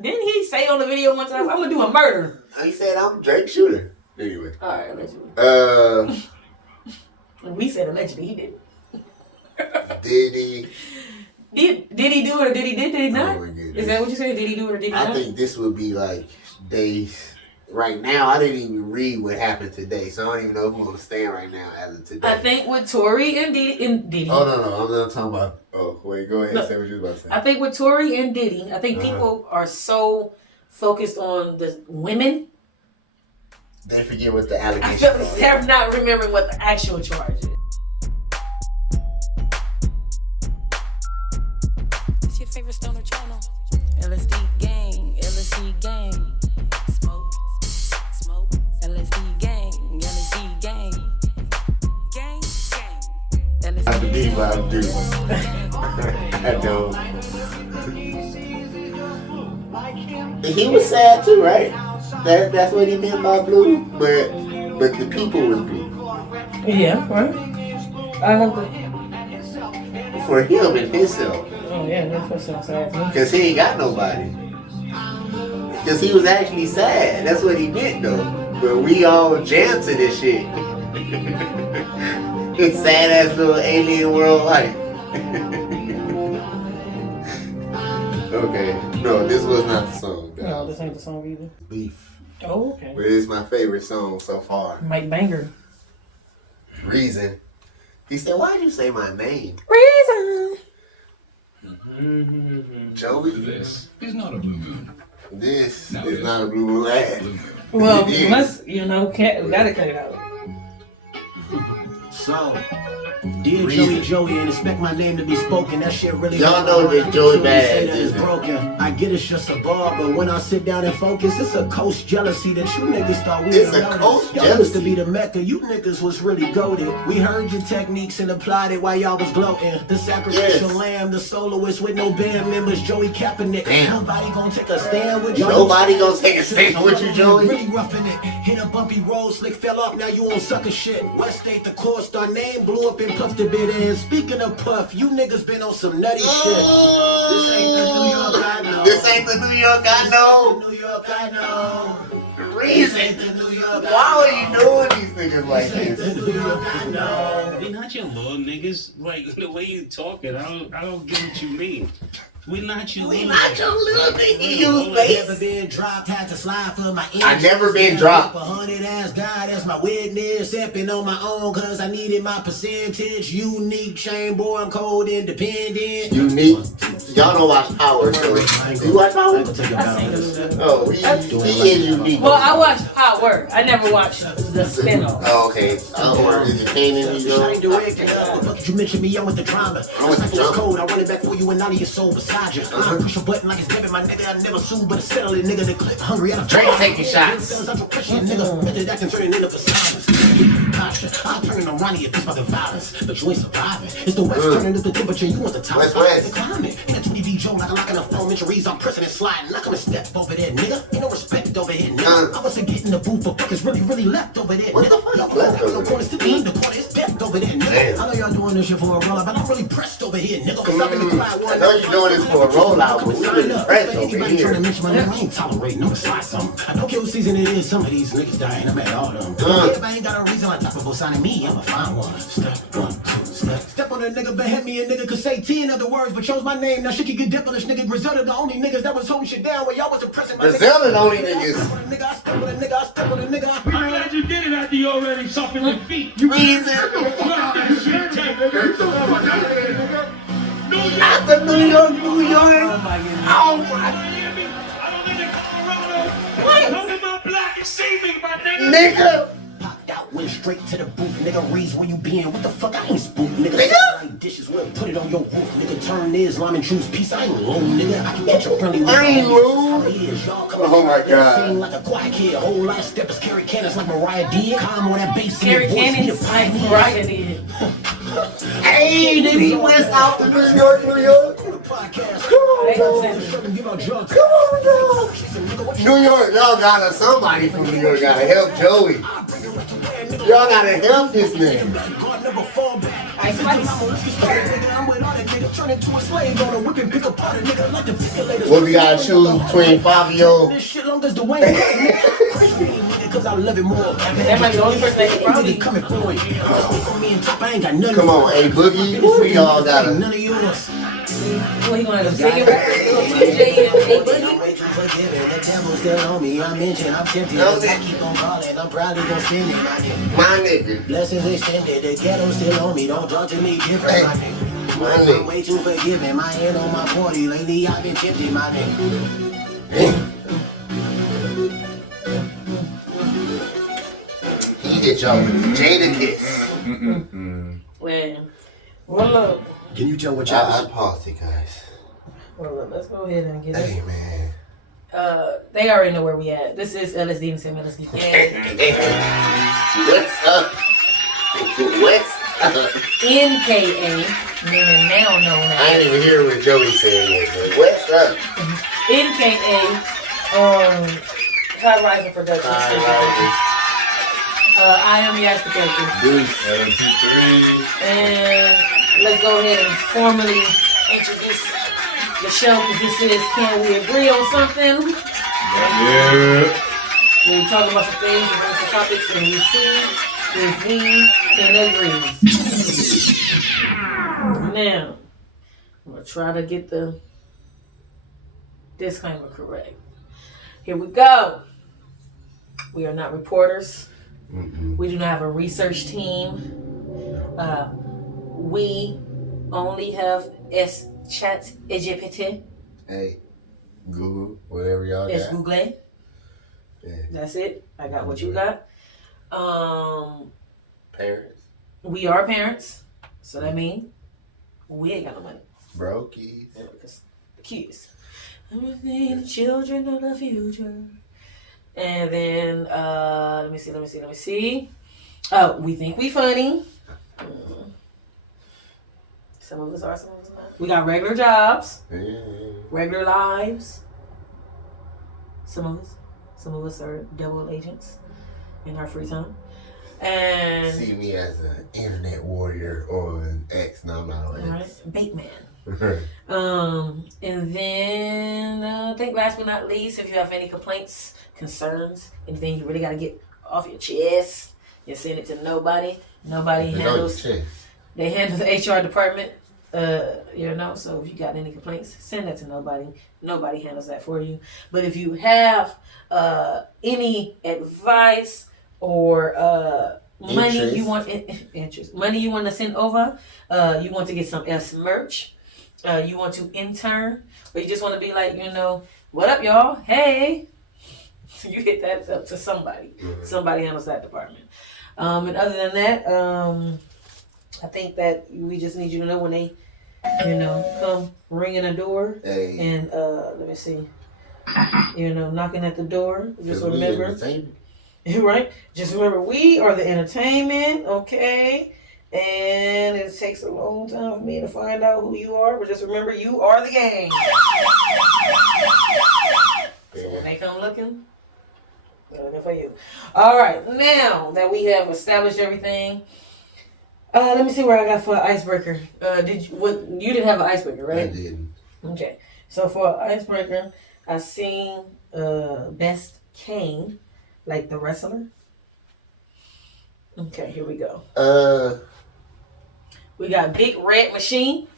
Didn't he say on the video one time, I'm gonna do a murder? He said I'm Drake shooter. Anyway. Alright, allegedly. We said allegedly, he didn't. Diddy. Did he do it or did he not? Oh my goodness. Is that what you said? Did he do it or did he not? I think this would be like days. Right now, I didn't even read what happened today, so I don't even know who on stand right now as of today. I think with Tory and Diddy. Oh, no, I'm not talking about... Oh, wait, go ahead and say what you was about to say. I think with Tory and Diddy, I think people are so focused on the women. They forget what the allegation is. They're not remembering what the actual charge is. What's your favorite stoner channel? LSD gang, LSD gang. Smoke, smoke. LSD gang, LSD gang. Gang, gang. I believe what I do. I don't. He was sad too, right? That's what he meant by blue, but the people was blue. Yeah, right. I love that. For him and himself. Oh yeah, that's what's so sad for me. Because he ain't got nobody. Because he was actually sad. That's what he meant though. But we all jammed to this shit. It's sad ass little alien world life. Okay. No, this was not the song. No, this ain't the song either. Beef. Oh, okay. But it's my favorite song so far. Mike Banger. Reason. He said, why'd you say my name? Reason. Joey? This is not a blue moon. This is not a blue moon ad. Well, let's, we gotta cut it out. So, dear Joey, and expect my name to be spoken. That shit really. Y'all know that Joey bad, is broken. I get it's just a bar, but when I sit down and focus, it's a coast jealousy that you niggas thought we It's a coast Y'all used to be the mecca. You niggas was really goated. We heard your techniques and applied it while y'all was gloating. The sacrificial lamb, the soloist with no band members, Joey Kaepernick. Damn. Nobody gonna take a stand with Joey. Nobody gonna take a stand with you, Joey. Really roughing it. Hit a bumpy road, slick fell off. Now you on sucker shit. West ain't the course. Our name blew up and puffed a bit in. Speaking of puff, you niggas been on some nutty shit. This ain't the New York I know. This ain't the New York I know. New York I know. Reason. The New York Why are you doing these niggas like this? The New York I know. We're not your little niggas. Like the way you talking, I don't get what you mean. We're not your little niggas. You Never been dropped, had to slide for my I never been dropped. 100 ass God as my witness, stepping on my own cause I needed my percentage. Unique chain boy, I'm cold independent. Unique. Y'all don't watch Power, so you watch Power? Oh, he is unique. Well, I watched Power. I never watched the spin-off. Oh, okay. Or is it Kanan? You mentioned me, I'm with the drama. I'm with the drama. Code, I run it back for you and none of your soul beside you. Push a button like it's Devin, my nigga. I never sue, but settle it, nigga. The clip hungry. Drake taking shots. Nigga, method acting turning into personas. I'm turning on Ronnie if it's about the violence. But you ain't surviving. It's the West turning up the temperature. You want the top. West. The climate. In a 20B Joe, like a lock in a phone injuries. I'm pressing and sliding. Not gonna step over there, nigga. Ain't no respect over here, nigga. I wasn't getting the booth, but fuckers really left over there. What the fuck? No corners to me. The corner is depth over there, nigga. I know y'all doing this shit for a roll, but I'm really pressed over here, nigga. I know you're doing this for a rollout, but we really pressed over Anybody trying to here. mention my name, I ain't tolerating. I'm gonna slide something. I don't care what season it is. Some of these niggas dying. I'm at all of them. If I ain't got a reason on top of signing me, I'ma find one. Step 1, 2, step on a nigga, behead me. A nigga could say T in other words, but chose my name. Now shit can get devilish, nigga. Griselda, the only niggas that was holding shit down where y'all wasn't pressing my Griselda, the only niggas. I step on a nigga, I step on a nigga. I'm glad you did it after you already suffered your feet. Reason. After New York. Oh my goodness. Oh my. I don't live in Colorado. What? I'm in my block and saving my nigga. Nigga. Popped out, went straight to the booth. Nigga, Reese, where you been? What the fuck? I ain't spook, nigga. Like dishes, we'll put it on your roof. Nigga, turn Islam and choose peace. I ain't low, nigga. I can catch a friendly one. I ain't low. Oh my God. Sing like a quiet kid. Whole lot of steppers carry cannons like Mariah did. Calm on that bass. Carrie Cannon's like Mariah did. Hey, did he went out to New York? Come on, New York, y'all gotta, somebody from New York gotta help Joey. Y'all gotta help this man. Ice Spice. What we gotta choose between Fabio? Cause I love it more. That might be the only person that can probably. Coming for it. Come on, hey Boogie, we all gotta. None of yours. What, he gonna have them singing rappers? Little TJ and A Boogie? The devil's still on me. I mentioned I'm tempted. No, I keep on calling. I'm probably gonna spend it. My nigga. Blessings extended. The ghetto's still on me. Don't talk to me different. Hey, My nigga. my I'm nigga. way too forgiving. My hand on my 40. Lately I've been tempted, my nigga. He hit y'all with the Jada kiss. Man. Well, look. Can you tell what I paused it, guys. Well, look. Let's go ahead and get Hey, it. man. They already know where we at. This is LSD and Sam LSD. What's up? What's up? NKA, meaning now known I as. ain't even hear what Joey said yet, but what's up? NKA, High Rising Production. I am yazthecharacter. And let's go ahead and formally introduce the show, because this is Can We Agree on Something? Yeah. We talk about some things, we bring some topics, and we see if we can agree. Now, I'm going to try to get the disclaimer correct. Here we go. We are not reporters. We do not have a research team. We only have chat GPT. Hey, Google, whatever y'all It's got. Google. Yeah. That's it. I got what you got. Parents. We are parents. So that means we ain't got no money. Brokies. Yeah, because the kids. The children of the future. And then, let me see. We think we funny. Some of us are, some of us not. We got regular jobs, regular lives. Some of us are double agents in our free time. And See me as an internet warrior on X. No, I'm not on X. right, bait man. And then I think last but not least, if you have any complaints, concerns, anything you really got to get off your chest, you send it to nobody. Nobody handles. They handle the HR department. So if you got any complaints, send that to nobody. Nobody handles that for you. But if you have any advice or money you want money you want to send over, you want to get some S merch, you want to intern, or you just want to be like, what up, y'all? Hey, you hit that up to somebody. Somebody handles that department. And other than that, I think that we just need you to know when they, come ringing a door and let me see, knocking at the door. Just remember, right? Just remember, we are the entertainment, okay? And it takes a long time for me to find out who you are, but just remember, you are the game. So when they come looking, they're looking for you. All right, now that we have established everything, let me see where I got for an icebreaker. You didn't have an icebreaker, right? I didn't. Okay, so for an icebreaker, I seen Best Kane, like the wrestler. Okay, here we go. We got Big Red Machine.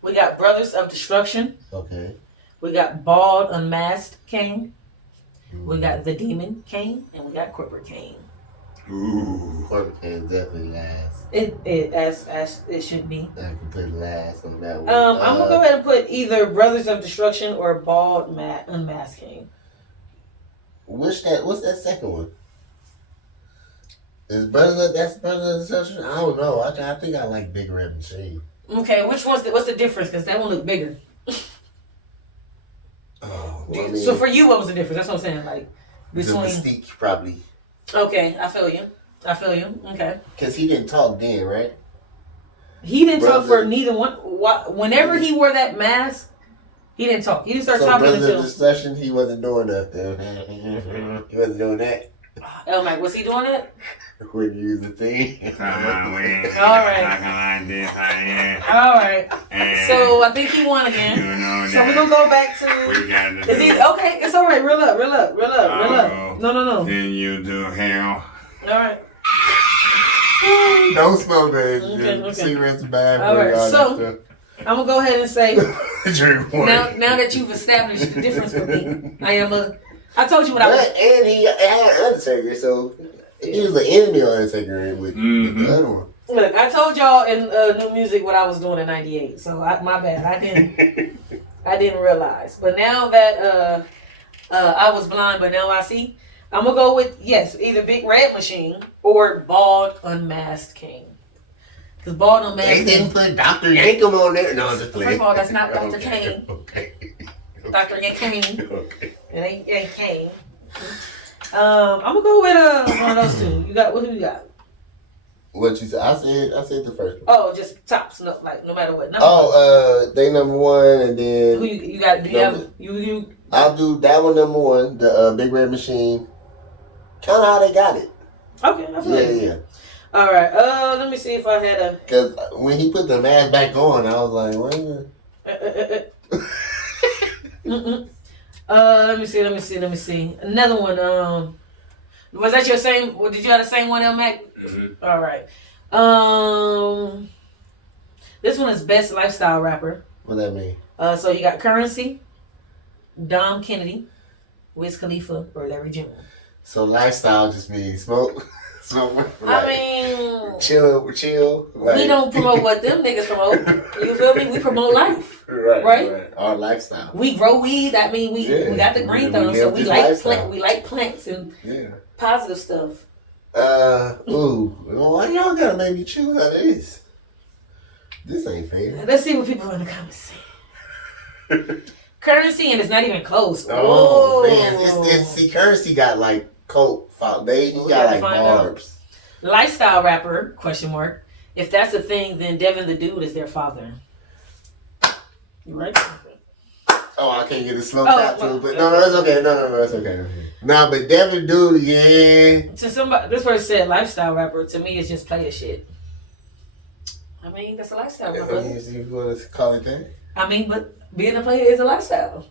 We got Brothers of Destruction. Okay. We got Bald Unmasked Kane. We got The Demon Kane, and we got Corporate Kane. Ooh, Corporate Kane definitely last. It as it should be. I can put last on that one. I'm gonna go ahead and put either Brothers of Destruction or Bald Unmasked Kane. What's that second one? Is that's Brothers of Destruction? I don't know. I think I like Big Red Machine. Okay, what's the difference? Because that one looked bigger. Oh, well, I mean, So for you, what was the difference? That's what I'm saying. Like the between. Mystique probably. Okay, I feel you. Okay. Cause he didn't talk then, right? He didn't talk Brother- for neither one. Whenever he wore that mask, he didn't talk. He didn't start talking Brothers until. of Destruction, he wasn't doing that. He wasn't doing that. Oh my, was he doing that? When you use the thing. All right. So I think he won again. So we're gonna go back to. Is he okay? It's all right. Real up. No. Then you do hell. All right. Don't smoke that. Okay. Cigarettes are bad for All right. y'all. So I'm gonna go ahead and say Drink one. now that you've established the difference for me, I told you what I was. And he had Undertaker, so he was the enemy of Undertaker with the other one. Look, I told y'all in New Music what I was doing in '98, so my bad. I didn't realize. But now that I was blind, but now I see, I'm gonna go with either Big Red Machine or Bald Unmasked King. Because Bald Unmasked They didn't put Dr. Yankum on there. No, I'm just playing. First of all, that's not Dr. Kane. Okay. Dr. Kane. Okay. It ain't Kane. I'm gonna go with one of those two. You got who you got? What you said? I said the first one. Oh, just tops, no matter what. They number one, and then who you got? Do you have you? I'll do that one number one, the Big Red Machine. Kind of how they got it. Okay, I feel Yeah. All right. Let me see if I had a. Because when he put the mask back on, I was like, what? Let me see. Another one. Was that your same? Did you have the same one, El Mac? Mm-hmm. All right. This one is best lifestyle rapper. What that mean? So you got Currency, Dom Kennedy, Wiz Khalifa, or Larry June. So lifestyle just means smoke. I mean, chill. Like. We don't promote what them niggas promote. You feel me? We promote life, right? Our lifestyle. We grow weed. That mean we got the green thumb, so we like plants and positive stuff. Why y'all gotta make me choose out of this? This ain't fair. Let's see what people in the comments say. Currency, and it's not even close. Oh man, see, Currency got like cult. He got like barbs. Lifestyle rapper ? If that's a thing, then Devin the Dude is their father. You right? Oh, I can't get a slow clap to it, but no, that's okay. No, that's okay. Nah, but Devin Dude, yeah. To somebody, this person said lifestyle rapper. To me, it's just player shit. I mean, that's a lifestyle rapper. You want to call it that? I mean, but being a player is a lifestyle.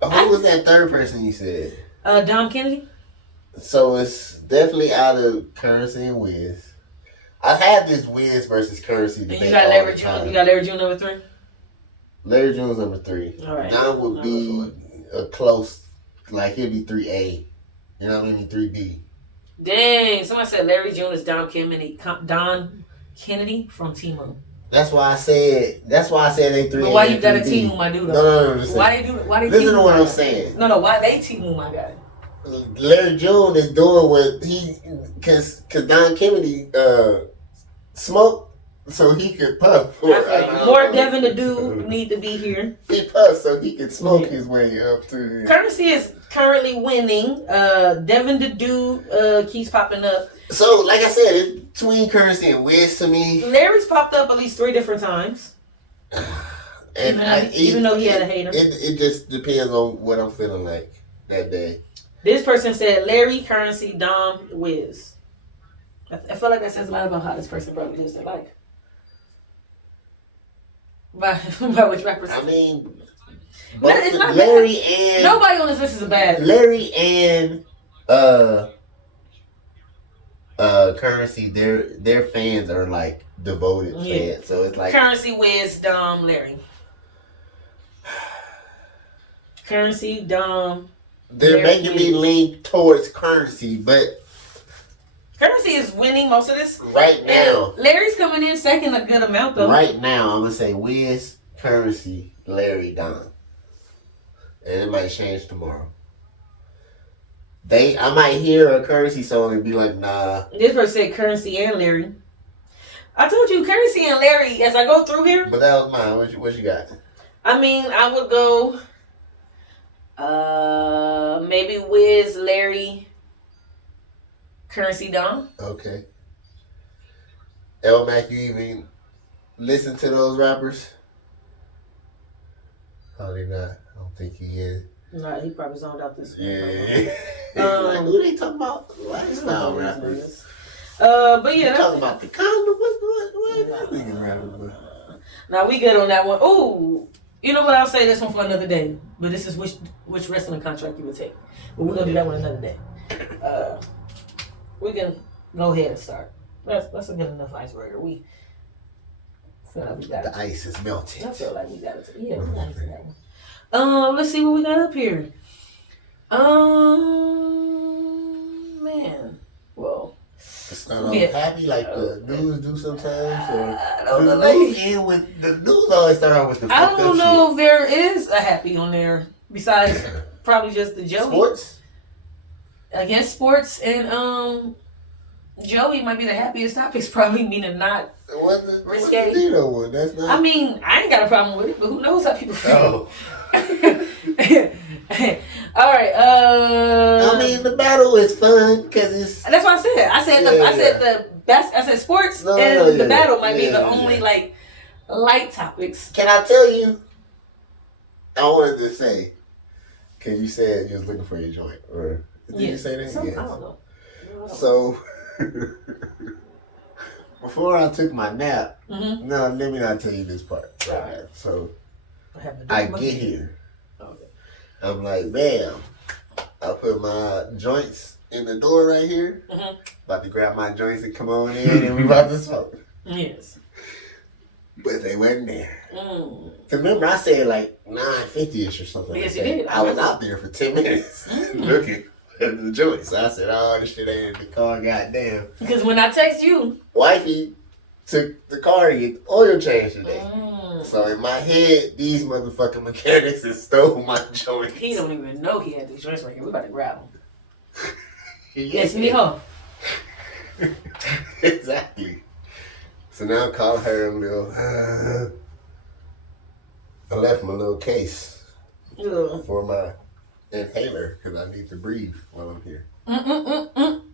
Who was that third person you said? Dom Kennedy. So it's definitely out of Currency and Wiz. I've had this Wiz versus Currency debate. And you got Larry June. You got Larry June number 3. Larry June's number 3. All right. Don would be a close, like he'd be 3A. You know what I mean? 3B. Dang! Somebody said Larry June is Dom Kennedy from Timu. That's why I said they 3A. But why you got a Timu, my dude? No. Why they listen to what I'm saying. No. Why they Timu, my guy? Larry June is doing what cause Don Kennedy smoked so he could puff. More Devin the Dude need to be here. He puffed so he could smoke his way up to him. Currency is currently winning. Devin the Dude keeps popping up. So like I said, it's between Currency and Wiz to me. Larry's popped up at least 3 different times. And even though he had a hater. It just depends on what I'm feeling like that day. This person said Larry, Currency, Dom, Wiz. I feel like that says a lot about how this person probably lives their life. By which rappers? I mean, it's not Larry bad. and nobody on this list is a bad. Larry and Currency, their fans are like devoted fans. So it's like Currency, Wiz, Dom, Larry. Currency, Dom. They're making me lean towards Currency, but Currency is winning most of this right now. And Larry's coming in second a good amount though. Right now, I'm gonna say Wiz, Currency, Larry, Don, and it might change tomorrow. I might hear a Currency song and be like, nah. This person said Currency and Larry. I told you Currency and Larry as I go through here. But that was mine. What you got? I mean, I would go. Maybe Wiz, Larry, Currency, Dom. Okay. L Mac, you even listen to those rappers? Probably not. I don't think he is. No, he probably zoned out this week. Yeah. Like, who they talking about? Lifestyle rappers. But yeah, talking about the condom. What niggas rapping about? Now we good on that one. Ooh, you know what? I'll say this one for another day. But this is which wrestling contract you would take. But we're gonna do that one another day. We can go ahead and start. That's a good enough icebreaker. We feel like we got the ice is melted. I feel like we got it. Yeah, we got it to that one. Let's see what we got up here. Man. Well. It's not all happy like the news do sometimes. Or I don't the know. news always start out with the I don't know if there is a happy on there besides probably just the Joey. Sports? I guess sports and Joey might be the happiest topics, probably meaning not risque. Dino one? That's not. I mean, I ain't got a problem with it, but who knows how people feel. Oh. All right. I mean, the battle is fun because it's. That's what I said. I said the best. I said sports and the battle might be the only like light topics. Can I tell you? I wanted to say, because you said you was looking for your joint, or did you say that? Yes. I don't know. So before I took my nap, Mm-hmm. no, let me not tell you this part. Right. So I get here. Okay. I'm like, bam. I put my joints in the door right here. Mm-hmm. About to grab my joints and come on in and we about to smoke. Yes. But they wasn't there. Mm. So remember I said like 9:50ish or something. Yes, like you that. did. I was out there for 10 minutes looking at the joints. So I said, oh, this shit ain't in the car, goddamn. Because when I text you, Wifey took the car to get the oil change today. Mm. So in my head, these motherfucking mechanics have stole my joints. he don't even know he had these joints right here. We about to grab them. Yes, Yes, mijo. Exactly. So now I call her a little. I left my little case for my inhaler because I need to breathe while I'm here.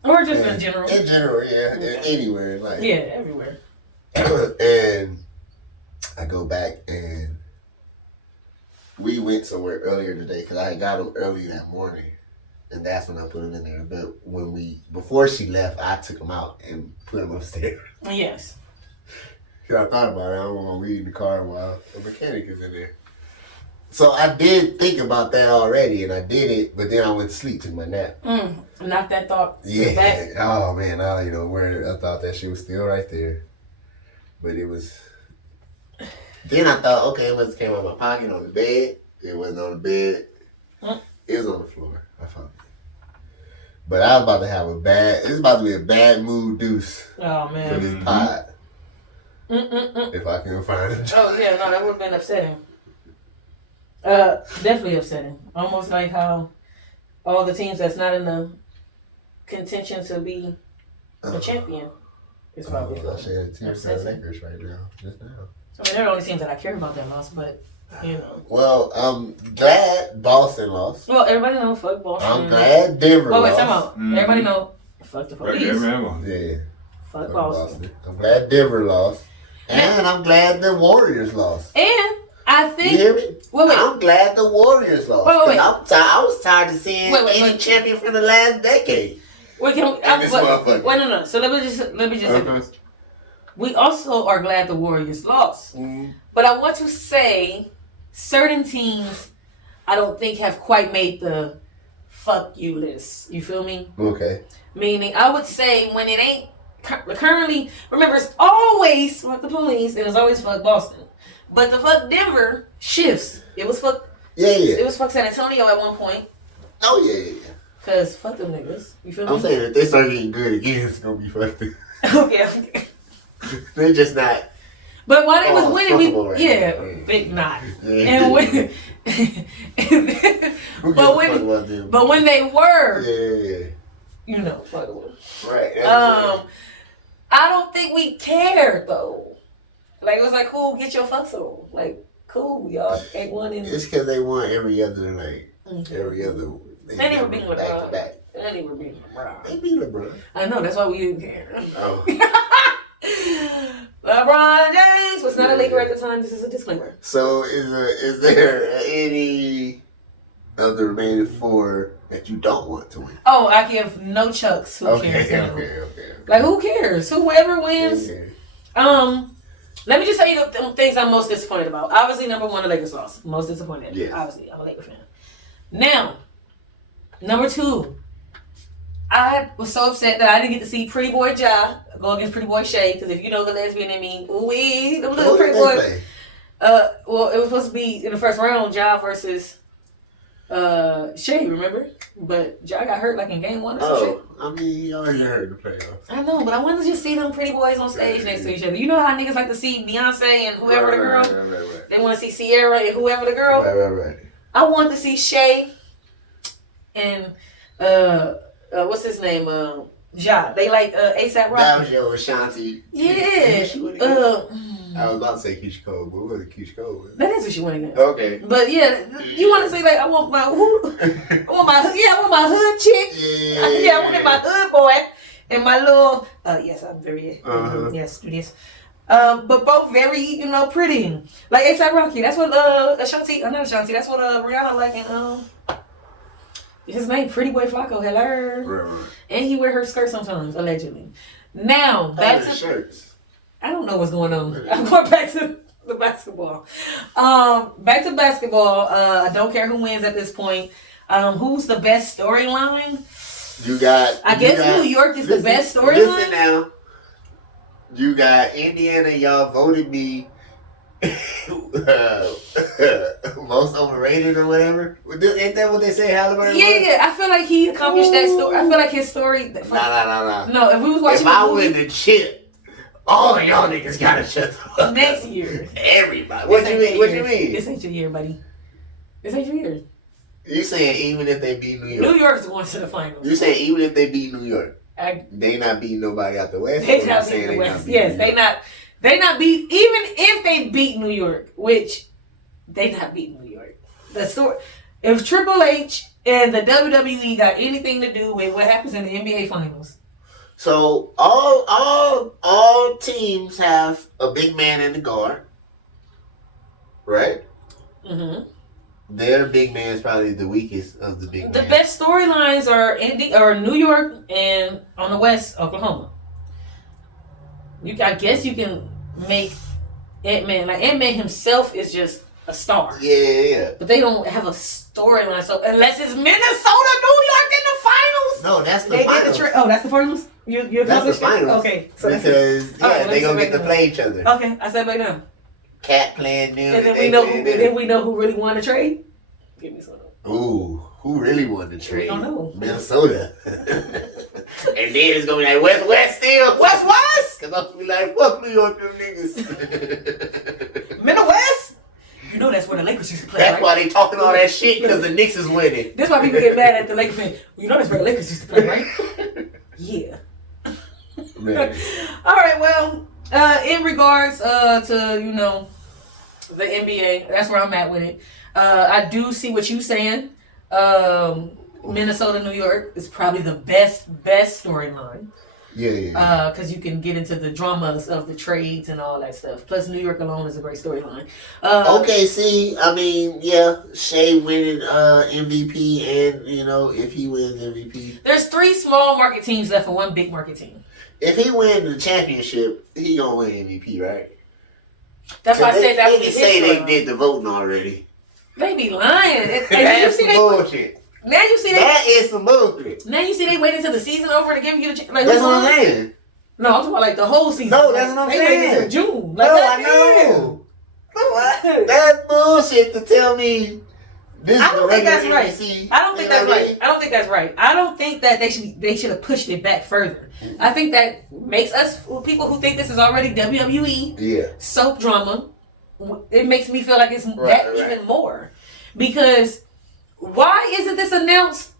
Or just in general. In general, yeah. Anywhere, like. Yeah, everywhere. And I go back and we went somewhere earlier today because I had got them early that morning. And that's when I put them in there. But before she left, I took them out and put them upstairs. Yes. Because I thought about it. I don't want to weed in the car while the mechanic is in there. So I did think about that already, and I did it, but then I went to sleep, took my nap. Knock that thought back. Oh, man. I thought that shit was still right there. But it was... Then I thought, okay, it must have came out of my pocket on the bed. It wasn't on the bed. It was on the floor. I found it. But I was about to have it's about to be a bad mood deuce for this pod. If I can find it. Oh, yeah, no, that would have been upsetting. Definitely upsetting. Almost like how all the teams that's not in the contention to be a champion is probably I said a team for the Lakers right now, just now. I mean, they're the only teams that I care about that lost, but, you know. Well, I'm glad Boston lost. Well, everybody know fuck Boston. I'm glad Denver lost. Wait, time out. Everybody know fuck the police. Yeah. Fuck Boston. I'm glad Denver lost. And I'm glad the Warriors lost. And I think... You hear me? Wait. I'm glad the Warriors lost. Wait. I was tired of seeing any champion from the last decade. Wait, no. So let me just we also are glad the Warriors lost. But I want to say certain teams I don't think have quite made the fuck you list. You feel me? Okay. Meaning, I would say when it ain't currently, remember, it's always fuck the police and it's always fuck Boston. But the fuck Denver shifts. It was fuck. Yeah. It was fuck San Antonio at one point. Oh yeah. Cause fuck them niggas. You feel me? I'm saying if they start getting good again, it's gonna be fucked. Okay. They're just not. But while they was winning, right big not. Yeah. And when, but when they were, you know, fuck them. Right. I don't think we cared though. Like it was like, cool, get your fucks on. Like, cool, y'all ain't won in. It's because they won every other night. Every other. They never beat LeBron. Back. They never beat LeBron. They beat LeBron. I know, that's why we didn't care. Oh. LeBron James was not a Laker at the time. This is a disclaimer. So is there any of the remaining 4 that you don't want to win? Oh, I give no chucks. Who cares? Okay. Like, who cares? Whoever wins. Let me just tell you the things I'm most disappointed about. Obviously, number 1, the Lakers lost. Most disappointed. Yes. Obviously, I'm a Lakers fan. Now, number 2, I was so upset that I didn't get to see Pretty Boy Ja go against Pretty Boy Shay, because if you know the lesbian in me, ooh-wee, the little Pretty Boy. Well, it was supposed to be in the first round, Ja versus Shay, remember? But Ja got hurt like in game 1 or some shit. I mean, he already hurt the playoffs. I know, but I wanted to just see them pretty boys on stage next to each other. You know how niggas like to see Beyonce and whoever the girl? Right. They want to see Sierra and whoever the girl? Right. I want to see Shay and, what's his name? Ja. They like ASAP Rocky. That was your Ashanti. Yeah. I was about to say Keisha Cole, but it wasn't Keisha Cole. That is what she wanted against. Okay. But yeah, you want to say like I want my hood chick. Yeah, I wanted my hood boy and my little. Yes, I'm very. Yes, do this. But both very, pretty. Like ASAP Rocky. That's what Ashanti. Not Ashanti. That's what Rihanna like and his name Pretty Boy Flacco. Hello. Right. And he wear her skirt sometimes, allegedly. Now back to shirts. I don't know what's going on. I'm going back to the basketball. Back to basketball. I don't care who wins at this point. Who's the best storyline? I guess New York is the best storyline. Listen now. You got Indiana. Y'all voted me most overrated or whatever. Ain't that what they say? Halliburton? Yeah. I feel like he accomplished that story. I feel like his story. Nah. No, if we was watching, if I win the chip. All of y'all niggas gotta shut the fuck next year. Everybody. What you mean? This ain't your year, buddy. This ain't your year. You saying even if they beat New York? New York's going to the finals. You saying even if they beat New York, they not beating nobody out the West? They not beating the West. Yes, they not beat. Even if they beat New York, which they not beating New York. The story. If Triple H and the WWE got anything to do with what happens in the NBA finals. So all teams have a big man in the guard, right? Mm-hmm. Their big man is probably the weakest of the big men. The best storylines are New York and on the West, Oklahoma. I guess you can make Ant-Man. Like Ant-Man himself is just a star. Yeah. But they don't have a storyline. So unless it's Minnesota, New York in the finals. No, that's the finals. That's the finals? That's the finals. Okay. So because they gonna get to play each other. Okay, I said back now. Cat playing them. And then we know who really won the trade. Give me some. Ooh, who really won the trade? We don't know. Minnesota. And then it's gonna be like West still. West. Cause I'm gonna be like, fuck New York, them niggas. Midwest. You know that's where the Lakers used to play. That's right? why they talking all that shit because the Knicks is winning. That's why people get mad at the Lakers fans. You know that's where the Lakers used to play, right? Yeah. Man. All right. Well, in regards to the NBA, that's where I'm at with it. I do see what you're saying. Minnesota, New York is probably the best storyline. Yeah. Because you can get into the dramas of the trades and all that stuff. Plus, New York alone is a great storyline. See, I mean, yeah, Shea winning MVP, and if he wins MVP, there's 3 small market teams left and 1 big market team. If he wins the championship, he gonna win MVP, right? That's why I said that. They say they did the voting already. They be lying. That's bullshit. Now you see that is some bullshit. Now you see they waited until the season over to give you the that's what I'm saying. No, I'm talking about like the whole season. No, that's what I'm saying. They waited until June. Like, I know. That's bullshit to tell me. I don't think that's right. I don't think that's right. I don't think that they should have pushed it back further. I think that makes us people who think this is already WWE soap drama. It makes me feel like it's even more because. Why isn't this announced?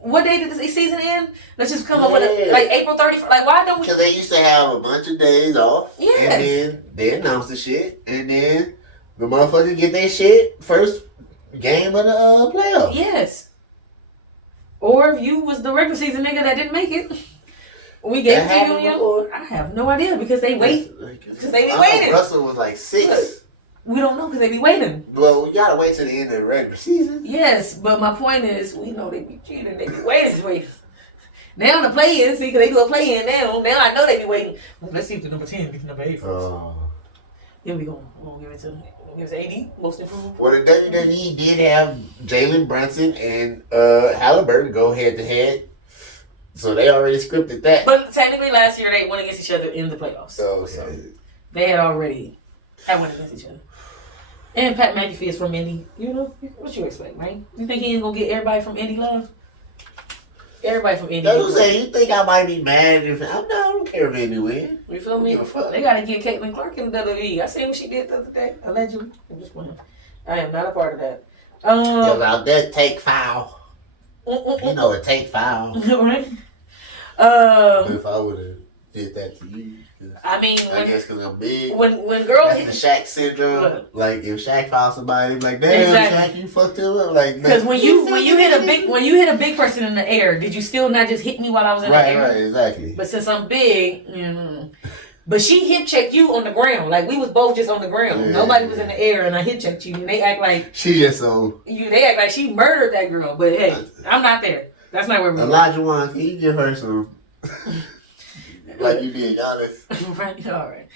What day did this season end? Let's just come up with April 31st. Like, why don't we? Because they used to have a bunch of days off. Yes. And then they announce the shit. And then the motherfuckers get their shit first game of the playoffs. Yes. Or if you was the regular season nigga that didn't make it, we gave it to you. I have no idea because they wait. Because they be waiting. Russell was like 6. We don't know because they be waiting. Well, we gotta wait till the end of the regular season. Yes, but my point is, we know they be cheating. They be waiting. Now the play-in, see, because they do a play-in now. Now I know they be waiting. Let's see if the number 10 gets number 8 first. Then we gonna give it to AD, most improved. Well, the WWE did have Jalen Brunson and Halliburton go head-to-head. So they already scripted that. But technically last year they went against each other in the playoffs. Okay. So they had already went against each other. And Pat McAfee is from Indy. You know, what you expect, man? You think he ain't gonna get everybody from Indy love? Everybody from Indy. That's what I'm saying. You think I might be mad if I don't care if Indy win. You feel me? They gotta get Caitlin Clark in the WWE. I seen what she did the other day. Allegedly. I'm just playing. I am not a part of that. About that take foul. You know a take foul. Right? If I would have did that to you. I mean, I guess because I'm big. When girls that's the Shaq syndrome. What? Like if Shaq found somebody, like damn, exactly. Shaq, you fucked him up. Like because when you hit a big person in the air, did you still not just hit me while I was in the air? Right, exactly. But since I'm big, but she hip checked you on the ground. Like we was both just on the ground. Yeah. Nobody was in the air, and I hip checked you. And they act like she just so. They act like she murdered that girl. But hey, I'm not there. That's not where we. Elijah Wan, can you give her some? Like you did Giannis. Right, all right.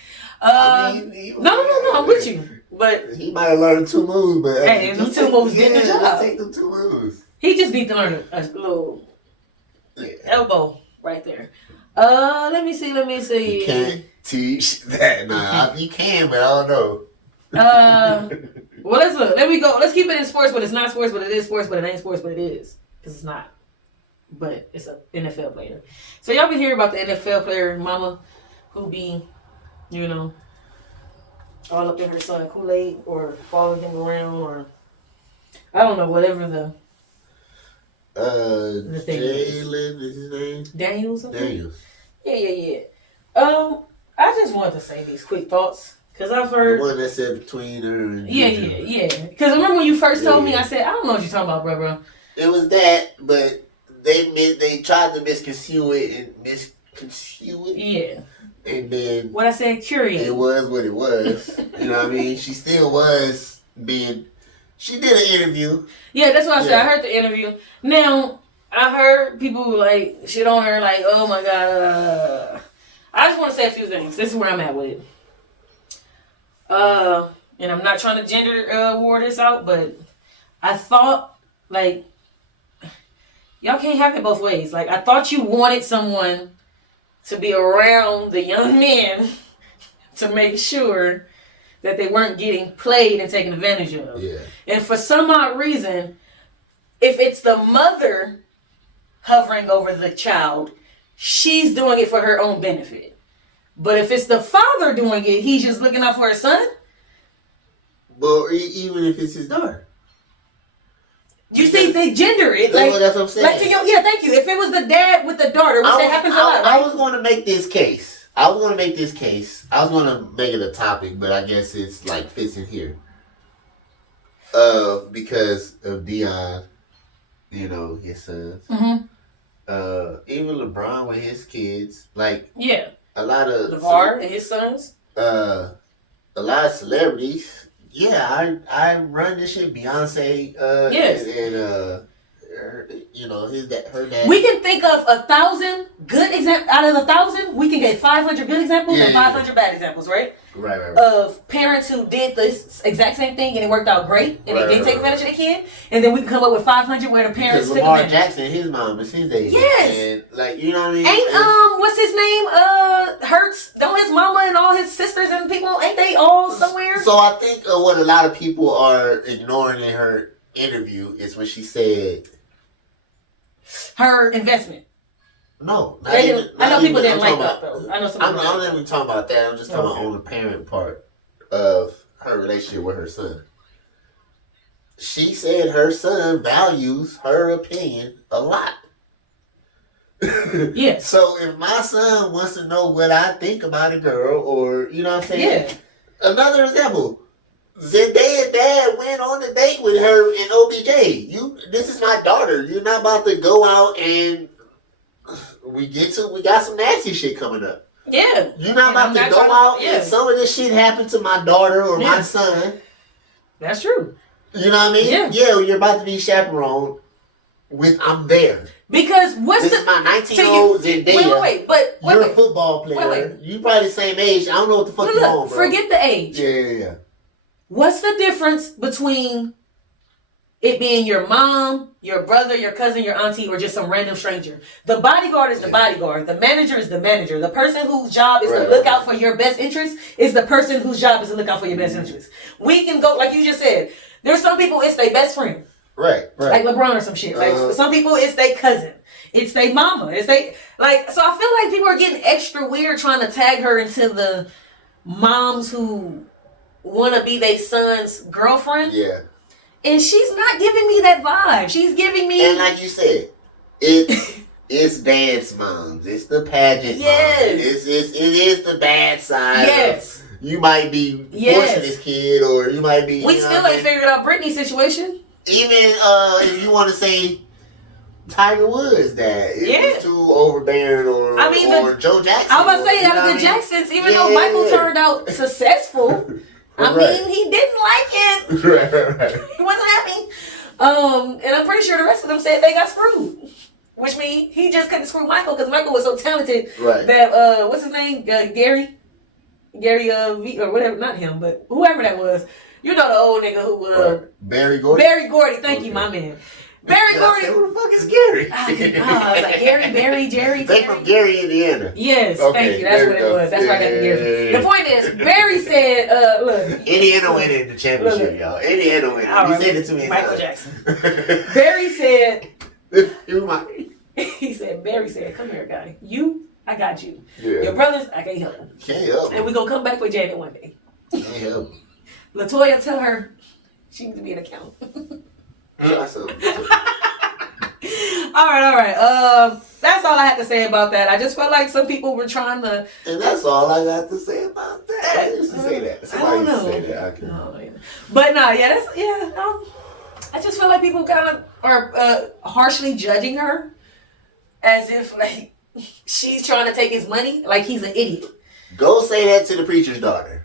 No, I'm with you. But he might have learned 2 moves, but hey, them 2 moves did the job. Just take them 2 moves. He just need to learn a little elbow right there. Let me see. You can't teach that. Nah, you can, but I don't know. Well, let's look. Let me go. Let's keep it in sports, but it's not sports, but it is sports, but it ain't sports, but it is. Because it's not. But it's an NFL player. So y'all been hearing about the NFL player mama who be, all up in her son Kool-Aid or following him around or I don't know, whatever the thing Jalen is his name? Daniels? Yeah. I just wanted to say these quick thoughts. Because I've heard... The one that said between her and... Yeah. Because remember when you first told me, I said, I don't know what you're talking about, bro. It was that, but they tried to misconstrue it. Yeah. And then... What I said, curious. It was what it was. You know what I mean? She still was being... She did an interview. Yeah, that's what I said. I heard the interview. Now, I heard people like shit on her like, oh my God. I just want to say a few things. This is where I'm at with it. And I'm not trying to gender war this out, but I thought like y'all can't have it both ways. Like I thought you wanted someone to be around the young men to make sure that they weren't getting played and taken advantage of. Yeah. And for some odd reason, if it's the mother hovering over the child, she's doing it for her own benefit. But if it's the father doing it, he's just looking out for his son. Well, even if it's his daughter. You see, they gender it. Like, that's what I'm saying. Like thank you. If it was the dad with the daughter, which happens a lot, right? I was going to make this case. I was going to make it a topic, but I guess it's like fits in here. Because of Dion, his sons. Mm-hmm. Even LeBron with his kids. Like, yeah. A lot of... LeVar and his sons. A lot of celebrities. Yeah, I run this shit. Beyonce. Yes. And her dad. We can think of 1,000 good examples. Out of 1,000, we can get 500 good examples and 500 bad examples, right? Right. Of parents who did this exact same thing and it worked out great and they didn't take advantage of the kid. And then we can come up with 500 where the parents took Lamar advantage. Jackson, his mom is his age. Yes. And like, you know what I mean? Ain't what's his name? Hurts. Don't his mama and all his sisters and people, ain't they all somewhere? So I think what a lot of people are ignoring in her interview is when she said her investment. No, I know people didn't like that though. I know some. I'm not even talking about that. I'm just talking about on the parent part of her relationship with her son. She said her son values her opinion a lot. Yes. So if my son wants to know what I think about a girl, or you know what I'm saying? Yeah. Another example. Zendaya dad went on a date with her and OBJ. This is my daughter. You're not about to go out and we got some nasty shit coming up. Yeah. You're not about to go out and some of this shit happened to my daughter or my son. That's true. You know what I mean? Yeah, you're about to be chaperoned with I'm there. Because this is my 19-year-old Zendaya. Wait, you're a football player. You probably the same age. I don't know what the fuck you're on, bro. Forget the age. Yeah. What's the difference between it being your mom, your brother, your cousin, your auntie, or just some random stranger? The bodyguard is the bodyguard. The manager is the manager. The person whose job is to look out for your best interest is the person whose job is to look out for your best interest. We can go, like you just said, there's some people it's their best friend. Right. Like LeBron or some shit. Like some people it's their cousin. It's their mama. It's they like, so I feel like people are getting extra weird trying to tag her into the moms who want to be their son's girlfriend. Yeah. And she's not giving me that vibe. She's giving me... And like you said, it's dance moms. It's the pageant moms. It is the bad side. Yes. You might be forcing this kid or you might be... We still ain't figured out Britney's situation. Even if you want to say Tiger Woods' dad. It was too overbearing or Joe Jackson. I was about to say, out of the Jacksons, even though Michael turned out successful... I mean, he didn't like it. Right. He wasn't happy. And I'm pretty sure the rest of them said they got screwed. Which means he just couldn't screw Michael because Michael was so talented that, what's his name? Gary V, or whatever, not him, but whoever that was. You know the old nigga who, Barry Gordy? Barry Gordy, thank you, my man. Barry Gordy. Who the fuck is Gary? I was like, Gary, Barry, Jerry. They from Gary, Indiana. Yes, thank you. That's what it was. That's why I got the Gary. The point is, Barry said, look. Indiana win in the championship, y'all. Indiana win. He said it to me. Michael Jackson. Barry said, he said, Barry said, come here, guy. I got you. Yeah. Your brothers, I can't help them. Can't help them. And we're going to come back for Janet one day. Can't help them. LaToya, tell her she needs to be an accountant. All right. That's all I have to say about that. I just felt like some people were trying to. And that's all I got to say about that. I used to say that. Somebody used to say that. But no, I just feel like people kind of are harshly judging her, as if like she's trying to take his money, like he's an idiot. Go say that to the preacher's daughter.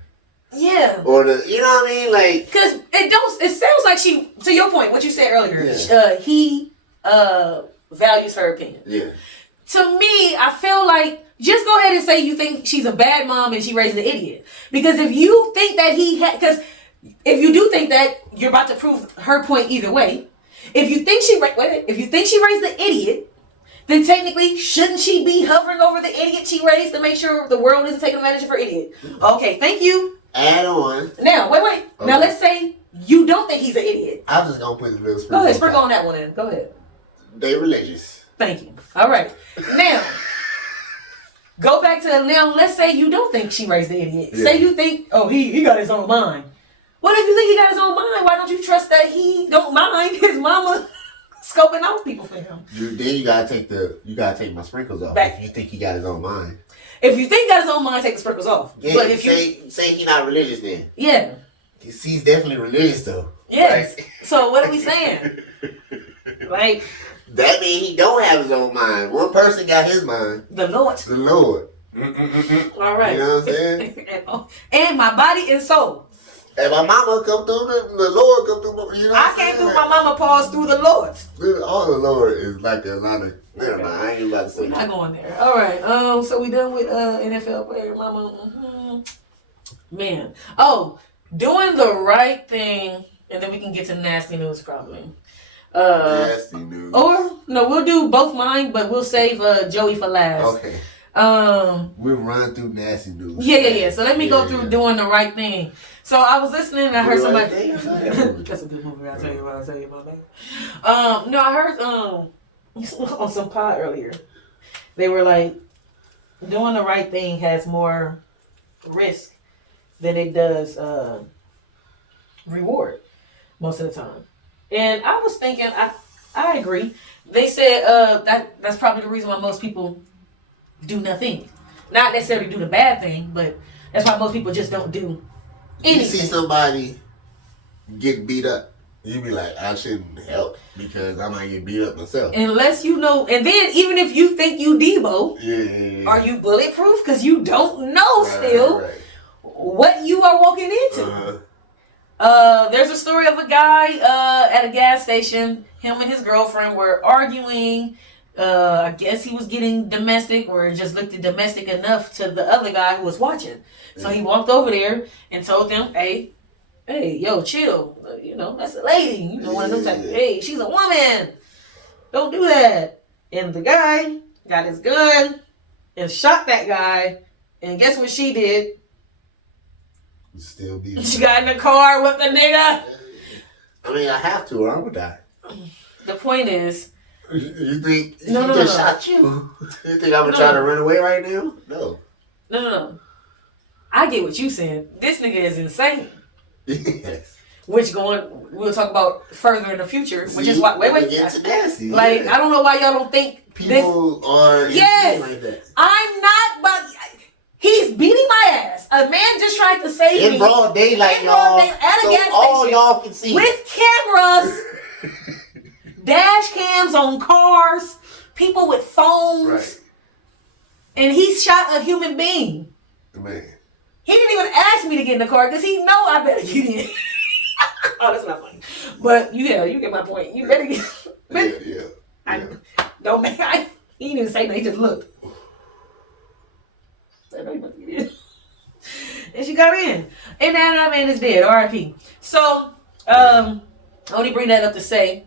Yeah. Or you know what I mean? Like, because it sounds like she, to your point, what you said earlier, he values her opinion. Yeah. To me, I feel like just go ahead and say you think she's a bad mom and she raised an idiot. Because if you think that because if you do think that, you're about to prove her point either way. If you think she raised the idiot, then technically, shouldn't she be hovering over the idiot she raised to make sure the world isn't taking advantage of her idiot? Okay, thank you. Add on. Now, wait. Okay. Now, let's say you don't think he's an idiot. I'm just going to put the little sprinkle. Go ahead, sprinkle on that one in. Go ahead. They religious. Thank you. All right. Now, go back to, let's say you don't think she raised the idiot. Yeah. Say you think, he got his own mind. What if you think he got his own mind? Why don't you trust that he don't mind his mama scoping out people for him? Then you gotta take my sprinkles off. If you think he got his own mind. If you think he got his own mind, take the sprinkles off. Yeah, but if say he not religious then. Yeah. He's definitely religious though. Yes. Right? So what are we saying? Like, that means he don't have his own mind. One person got his mind. The Lord. The Lord. All right. You know what I'm saying? And my body and soul. And my mama come through, the Lord come through. You know I came through my mama paws through the Lord. All the Lord is like a lot of. Never mind, I ain't even about to say. We're not going there. All right. So we done with NFL player mama. Mm-hmm. Man. Doing the right thing, and then we can get to nasty news probably. Nasty news. Or no, we'll do both mine, but we'll save Joey for last. Okay. We'll run through nasty news. Yeah. So let me go through doing the right thing. So I was listening and I heard somebody. That's a good movie. I'll tell you about that. No, I heard on some pod earlier. They were like, doing the right thing has more risk than it does reward most of the time. And I was thinking, I agree. They said that's probably the reason why most people do nothing. Not necessarily do the bad thing, but that's why most people just don't do anything. You see somebody get beat up, you be like, I shouldn't help. Because I might get beat up myself. Unless you know, and then even if you think you Debo, yeah. are you bulletproof? Because you don't know still what you are walking into. There's a story of a guy at a gas station. Him and his girlfriend were arguing. I guess he was getting domestic, or just looked domestic enough to the other guy who was watching. So he walked over there and told them, hey, yo, chill. You know, that's a lady. You know, one of them type, hey, she's a woman. Don't do that. And the guy got his gun and shot that guy. And guess what she did? Still be. She got in the car with the nigga. I mean, I have to, or I'm gonna die. The point is, you think he no. shot you? You think I'm gonna try to run away right now? No. I get what you saying. This nigga is insane. Yes. Which we'll talk about further in the future. Which is why. Wait. Nasty. Like, I don't know why y'all don't think people are yes, like that. I'm not, but he's beating my ass. A man just tried to save me in broad daylight, y'all. At a gas all station y'all can see with cameras, dash cams on cars, people with phones, and he shot a human being. Man. He didn't even ask me to get in the car because he know I better get in. Oh, that's not funny. But you get my point. You better get. Don't make. He didn't even say that. He just looked. I know you about to get in. And she got in, and now that man is dead. R.I.P. So, I only bring that up to say,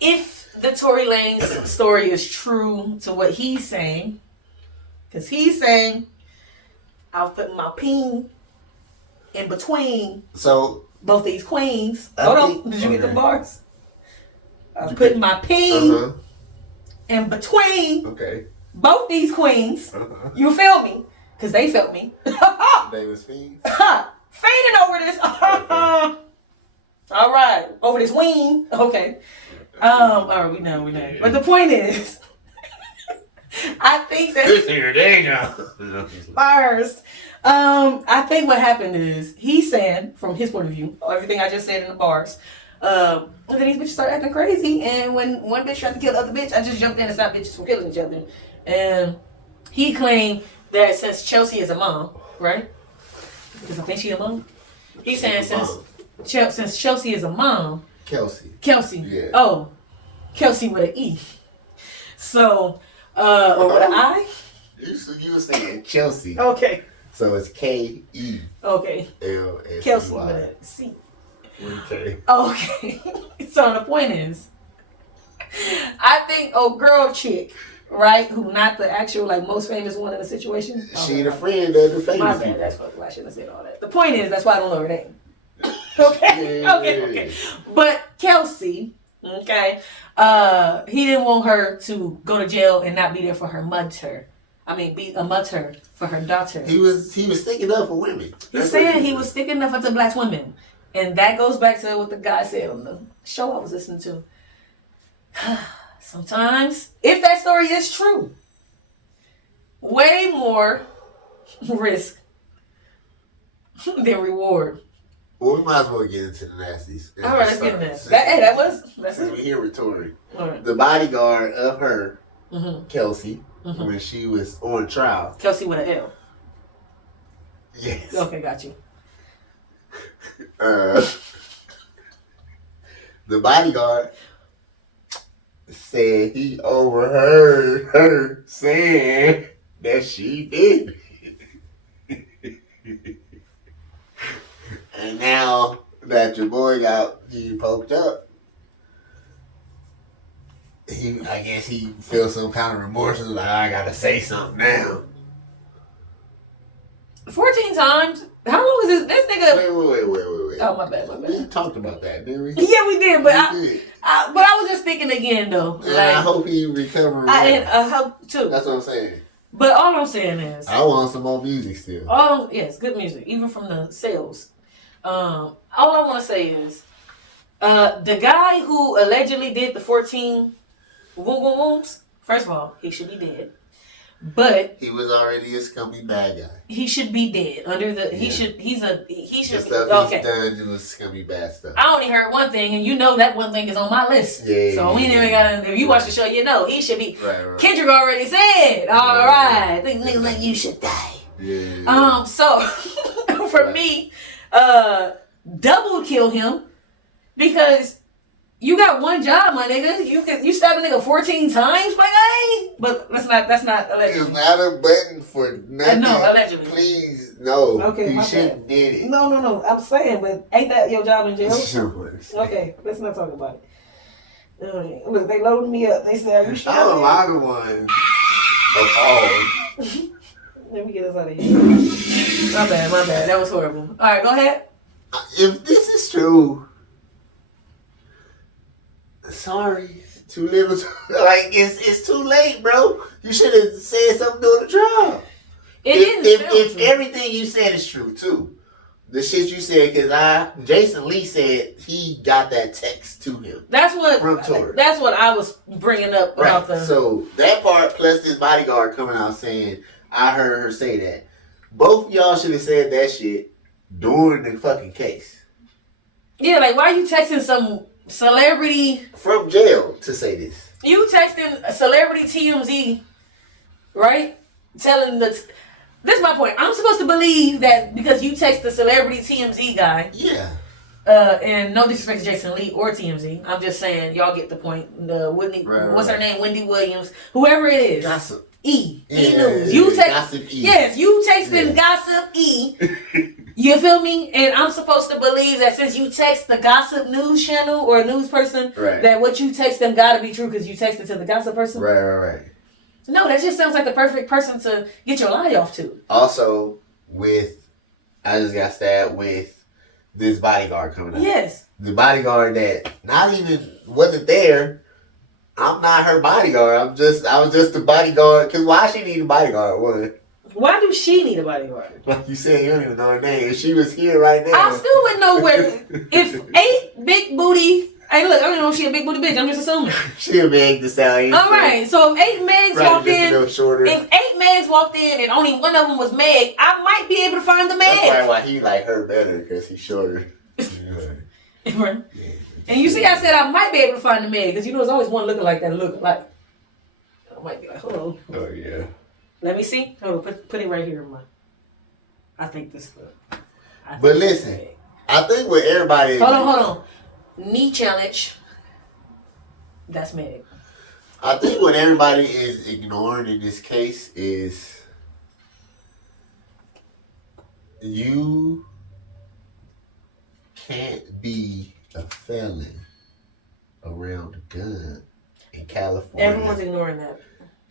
if the Torylanez story is true to what he's saying, because he's saying, I was putting my peen in between both these queens. Hold on. Did you get the bars? I was putting my peen in between both these queens. You feel me? Because they felt me. They was fiends. Fainting over this. All right. Over this wing. Okay. All right, we know. But the point is, I think that first, I think what happened is he's saying, from his point of view, everything I just said in the bars, and then these bitches start acting crazy, and when one bitch tried to kill the other bitch, I just jumped in and stopped bitches from killing each other. And he claimed that since Chelsea is a mom, right? Because I think she a mom. He's saying since Chelsea is a mom, Kelsey. Yeah. Oh, Kelsey with an E. So. Or with an I? You were saying Chelsea. Okay. So it's K-E. Okay. L-S-E-Y. Kelsey with a C. Okay. So the point is, I think girl chick, right, who not the actual most famous one in the situation. She the friend of the famous. My bad. That's fucking why I shouldn't have said all that. The point is, that's why I don't know her name. Okay. But Kelsey. Okay. He didn't want her to go to jail and not be there for her mother. Be a mother for her daughter. He was sticking up for women. He's saying he was sticking up for black women. And that goes back to what the guy said on the show I was listening to. Sometimes, if that story is true, way more risk than reward. Well, we might as well get into the nasties. All right, let's get into that. That's we hear Tory. Right. The bodyguard of her, Kelsey, when she was on trial. Kelsey with an L. Yes. Okay, got you. The bodyguard said he overheard her saying that she did it. And now that your boy got poked up, I guess he feels some kind of remorse. Like, I gotta say something now. 14 times? How long is this nigga? Wait. Oh, my bad. We talked about that, didn't we? Yeah, we did, but I was just thinking again, though. And I hope he recovers. I hope, too. That's what I'm saying. But all I'm saying is, I want some more music still. Yes, good music, even from the sales. All I want to say is, the guy who allegedly did the 14 wounds, first of all, he should be dead. But he was already a scummy bad guy. He should be dead under the. He should. He should. The stuff he's done was scummy bad stuff. I only heard one thing, and you know that one thing is on my list. Yeah. So we ain't even gotta. If you watch the show, you know he should be. Right. Kendrick already said, "All right, think niggas like you should die." Yeah. So for me, double kill him because. You got one job, my nigga. You stab a nigga 14 times, my guy. But that's not allegedly. It's not a button for nothing. No, allegedly. Please, no. Okay, you shouldn't did it. No. I'm saying, but ain't that your job in jail? Sure. Okay, let's not talk about it. Look, they loaded me up. They said, "Are you sure?" I'm a lot of one. Oh. Let me get us out of here. My bad. That was horrible. All right, go ahead. If this is true. Sorry, too little. Like it's too late, bro. You should have said something during the trial. If everything you said is true too, the shit you said, because Jason Lee said he got that text to him. That's what I was bringing up about the. So that part plus this bodyguard coming out saying I heard her say that. Both of y'all should have said that shit during the fucking case. Yeah, like why are you texting some celebrity from jail to say this? You texting a celebrity TMZ, right? Telling this is my point. I'm supposed to believe that because you text the celebrity TMZ guy. Yeah. And no disrespect to Jason Lee or TMZ. I'm just saying y'all get the point. The Whitney, what's her name? Wendy Williams, whoever it is. Gossip. E News. You text Gossip E. Yes, you texting Gossip E. You feel me? And I'm supposed to believe that since you text the Gossip News channel or a news person, that what you text them gotta be true because you texted to the Gossip person. Right. No, that just sounds like the perfect person to get your lie off to. Also, I just got stabbed with this bodyguard coming out. Yes. The bodyguard that not even wasn't there. I'm not her bodyguard. I was just the bodyguard. Cause why she need a bodyguard? What? Why do she need a bodyguard? Like you said, you don't even know her name. If she was here right now, I still wouldn't know where. If 8 big booty. Hey, look, I don't know if she a big booty bitch. I'm just assuming. She a Meg Thee Stallion. All right, so if 8 Megs walked in, if 8 Megs walked in and only one of them was Meg, I might be able to find the Meg. That's probably why he like her better because he's shorter. Right. And you see, I said I might be able to find the Meg because you know there's always one looking like that looking like. I might be like, hold on. Oh yeah. Let me see. Hold on, put it right here in my. I think this. But listen, I think with everybody. Hold on. Knee challenge. That's Meg. I think what everybody is ignoring in this case is you can't be a felon around a gun in California. Everyone's ignoring that.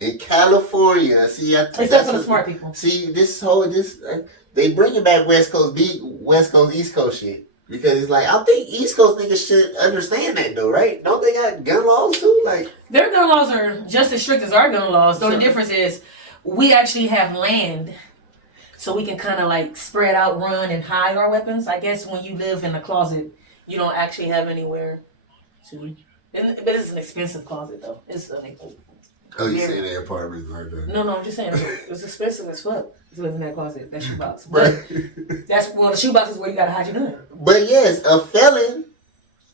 In California, see, except for the smart people. See, they bring it back West Coast, East Coast shit. Because it's like, I think East Coast niggas should understand that though, right? Don't they got gun laws too? Like their gun laws are just as strict as our gun laws. So the difference is we actually have land. So we can kind of like spread out, run, and hide our weapons. I guess when you live in a closet, you don't actually have anywhere to. But it's an expensive closet though. It's oh, you say that apartments like that? No, I'm just saying it's expensive as fuck to live in that closet, that shoebox. Right. The shoebox is where you gotta hide your gun. But yes, a felon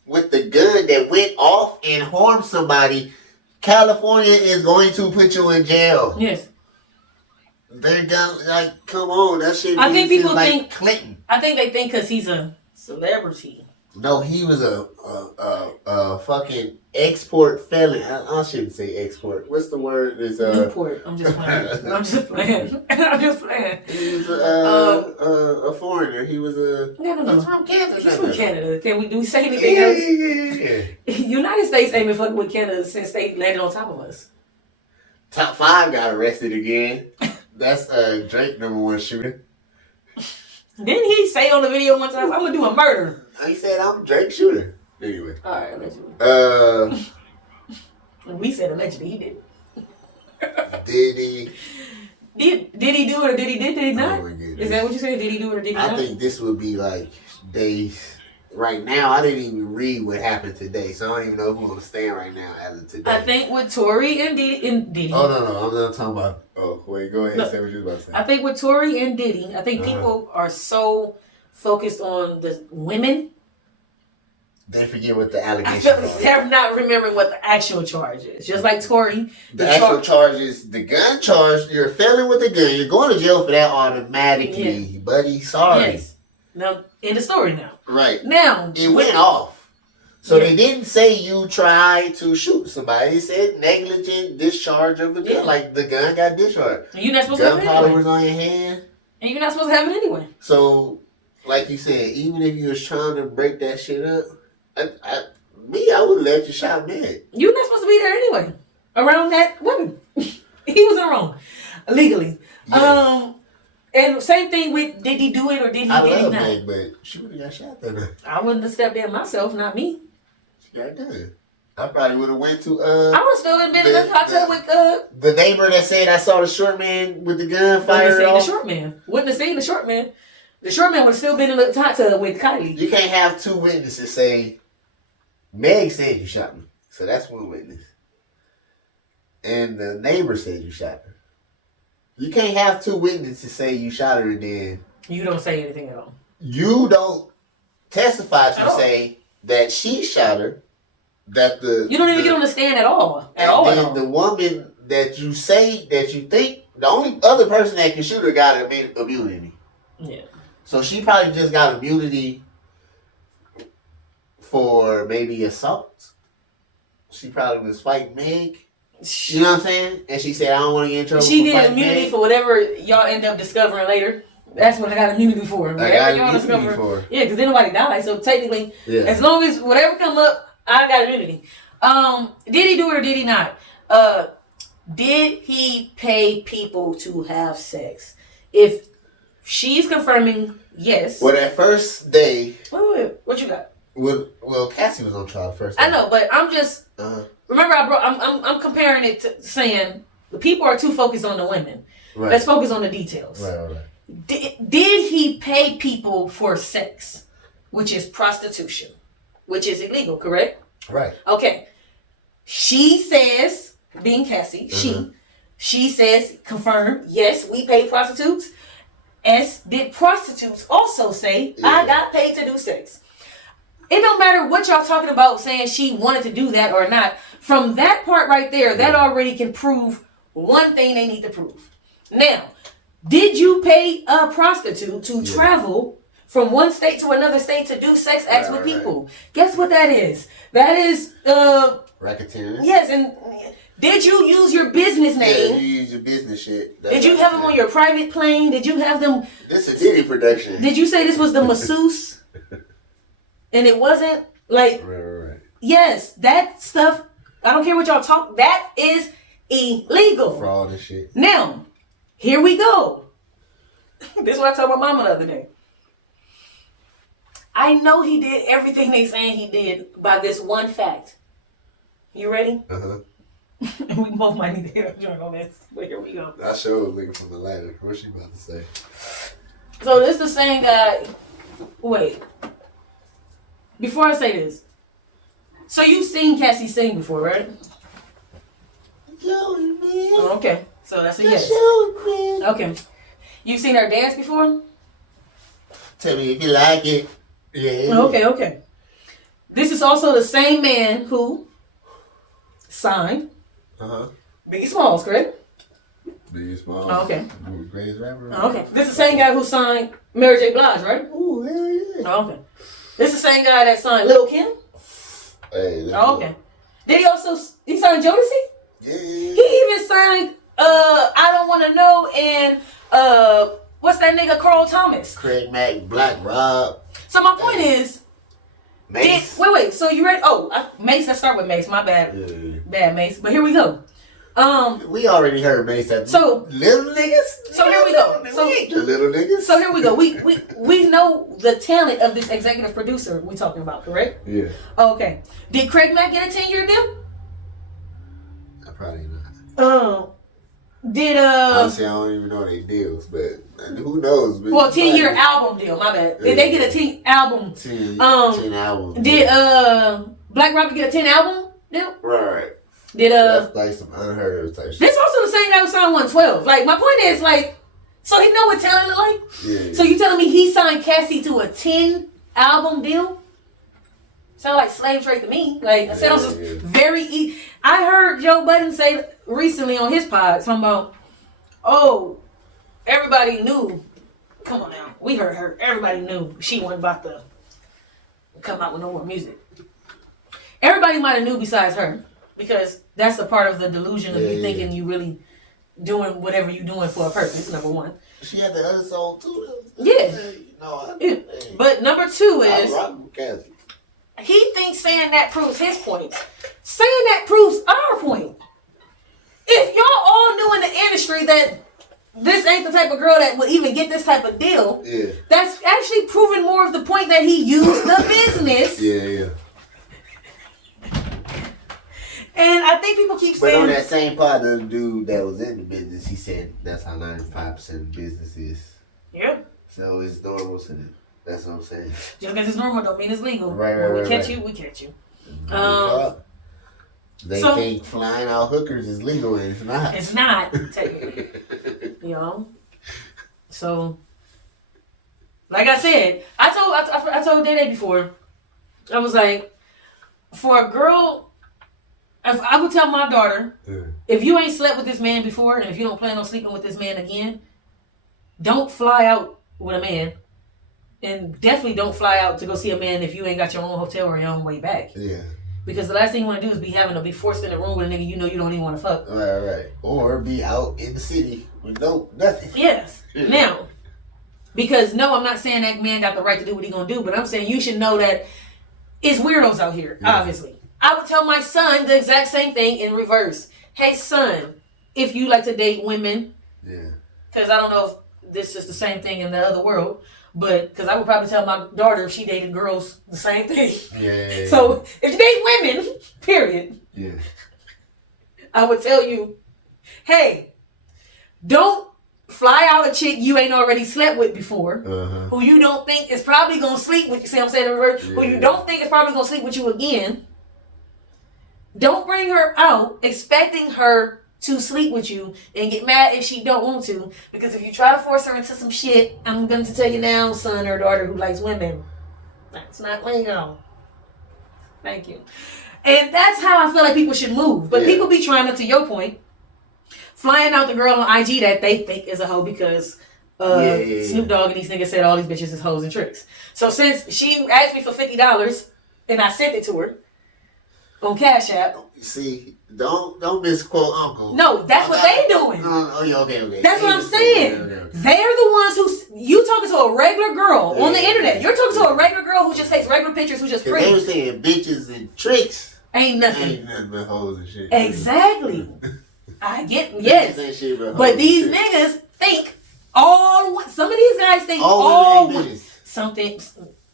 with the gun that went off and harmed somebody, California is going to put you in jail. Yes. They're done. Like, come on, that shit. I think people like think Clinton. I think they think because he's a celebrity. No, he was a fucking export felon. I shouldn't say export. What's the word? Is Newport. I'm just playing. I'm just playing. He was a foreigner. He was a. No. He's from Canada. He's from Canada. Do we say anything else? Yeah. United States ain't been fucking with Canada since they landed on top of us. Top 5 got arrested again. That's Drake #1 shooter. Didn't he say on the video one time, I'm gonna do a murder? He said, I'm Drake shooter. Anyway. Alright, allegedly. We said allegedly, he did. Diddy. Did he do it or did he not? Is that what you said? Did he do it or did he not? I think this would be like days right now, I didn't even read what happened today, so I don't even know who on the stand right now as of today. I think with Tory and Diddy. Oh, no, I'm not talking about. Oh, wait, go ahead and say what you was about to say. I think with Tory and Diddy, I think people are so focused on the women. They forget what the allegations I feel are. they're not remembering what the actual charge is. Just like Tory. The actual charge is the gun charge. You're failing with the gun. You're going to jail for that automatically, buddy. Sorry. Yes. Now, in the story now. Right. Now. It went off. So they didn't say you tried to shoot somebody. They said negligent discharge of the gun. Like the gun got discharged. And you're not supposed to have it Gunpowder anyway. was on your hand. And you're not supposed to have it anyway. So, like you said, even if you was trying to break that shit up, I would let you shot dead. You're not supposed to be there anyway. Around that woman. He was in the wrong. Legally. Yeah. And same thing with did he do it or did he not? Meg, but she would have got shot that night. I wouldn't have stepped in myself, not me. She got good. I probably would have went to I would have still been in the hotel with the neighbor that said I saw the short man with the gun fired Wouldn't have off. seen the short man. Wouldn't have seen the short man. The short man would have still been in the hot tub with Kylie. You can't have two witnesses say Meg said you shot me. So that's one witness. And the neighbor said you shot her. You can't have two witnesses say you shot her and then you don't say anything at all. You don't testify to say that she shot her. That you don't even get on the stand at all. At all. The woman that you say that you think the only other person that can shoot her got immunity. Yeah. So she probably just got immunity for maybe assault. She probably was fighting Meg. You know what I'm saying? And she said, I don't want to get in trouble. She did immunity for whatever y'all end up discovering later. That's what I got immunity for. Whatever y'all discover. For. Yeah, because then nobody died. So technically, as long as whatever come up, I got immunity. Did he do it or did he not? Did he pay people to have sex? If she's confirming yes. Well, that first day. Wait. What you got? Well, Cassie was on trial first day. I know, but I'm just remember I'm comparing it to saying the people are too focused on the women. Right. Let's focus on the details. Right. Did he pay people for sex, which is prostitution, which is illegal, correct? Right. Okay. She says, being Cassie, she says, confirm, yes, we pay prostitutes. Did prostitutes also say, I got paid to do sex? It don't matter what y'all talking about saying she wanted to do that or not. From that part right there, that already can prove one thing they need to prove. Now, did you pay a prostitute to travel from one state to another state to do sex acts with people? Guess what that is? That is racketeering. Yes, and did you use your business name? Yeah, you use your business shit. Did you have them on your private plane? Did you have them? This is a Diddy production. Did you say this was the masseuse? And it wasn't like. Right. Yes, that stuff. I don't care what y'all talk. That is illegal. Fraud and shit. Now, here we go. This is what I told my mama the other day. I know he did everything they saying he did by this one fact. You ready? We both might need to hit a joint on this, but here we go. I sure was looking for the ladder. What's she about to say? So this the same guy. Wait. Before I say this, so you've seen Cassie sing before, right? Oh, okay, so that's a yes. Okay, you've seen her dance before? Tell me if you like it. Yeah. Okay. This is also the same man who signed Biggie Smalls, correct? Biggie Smalls. Oh, okay. Greatest rapper. Oh, okay. This is the same guy who signed Mary J. Blige, right? Ooh, hell yeah. Oh, okay. This is the same guy that signed Lil' Kim? Hey. Oh, okay. Did he sign Jodeci? Yeah. He even signed I Don't Want to Know and what's that nigga Carl Thomas? Craig Mack, Black Rob. So my point is, Mace. Wait. So you ready? Mace. Let's start with Mace. My bad. Yeah. Bad Mace. But here we go. We already heard Mace. So little niggas. So here we go. So the little niggas. So here we go. We know the talent of this executive producer we talking about, correct? Yeah. Okay. Did Craig Mack get a 10-year deal? Probably not. Did Did Honestly, I don't even know their deals, but who knows? But well, 10-year album deal. My bad. Did they get a 10 album? 10 album. Did Black Robert get a 10 album deal? Right. Did That's like some unheard of type shit. This also the same guy who signed 112. Like my point is like, so he know what talent look like. Yeah. So you telling me he signed Cassie to a 10 album deal? Sound like slave trade to me. Like it sounds very easy. I heard Joe Budden say recently on his pod something about, oh, everybody knew. Come on now, we heard her. Everybody knew she wasn't about to come out with no more music. Everybody might have knew besides her, because that's a part of the delusion of you thinking you really doing whatever you doing for a purpose. Number one. She had the other song too. Yeah. But number two is he thinks saying that proves his point. Saying that proves our point. If y'all all knew in the industry that this ain't the type of girl that would even get this type of deal, that's actually proving more of the point that he used the business. Yeah. And I think people keep saying... But on that same part, the dude that was in the business, he said that's how 95% of the business is. Yeah. So it's normal to them. That's what I'm saying. Just because it's normal don't mean it's legal. Right, when we catch you, we catch you. They think flying out hookers is legal, and it's not. It's not, technically. You know? So, like I said, I told Dede before, I was like, for a girl... If I would tell my daughter, if you ain't slept with this man before, and if you don't plan on sleeping with this man again, don't fly out with a man. And definitely don't fly out to go see a man if you ain't got your own hotel or your own way back. Yeah. Because the last thing you want to do is be forced in a room with a nigga you know you don't even want to fuck. Right. Or be out in the city with nothing. Yes. Now, because no, I'm not saying that man got the right to do what he gonna do, but I'm saying you should know that it's weirdos out here, obviously. I would tell my son the exact same thing in reverse. Hey, son, if you like to date women, because I don't know if this is the same thing in the other world, but because I would probably tell my daughter if she dated girls the same thing. Yeah. So if you date women, period. Yeah. I would tell you, hey, don't fly out a chick you ain't already slept with before, who you don't think is probably gonna sleep with you. See what I'm saying in reverse? Who you don't think is probably gonna sleep with you again. Don't bring her out expecting her to sleep with you and get mad if she don't want to. Because if you try to force her into some shit, I'm going to tell you now, son or daughter who likes women, that's not legal. Thank you. And that's how I feel like people should move. But people be trying to your point, flying out the girl on IG that they think is a hoe because Snoop Dogg and these niggas said all these bitches is hoes and tricks. So since she asked me for $50 and I sent it to her, on Cash App. See, don't misquote Uncle. No, that's what they doing. Okay. That's what I'm saying. Okay. They're the ones who you talking to a regular girl on the internet. You're talking to a regular girl who just takes regular pictures, who just pretty. They were saying bitches and tricks. Ain't nothing. Ain't nothing but hoes and shit. Exactly. I get but these niggas think some of these guys think all something.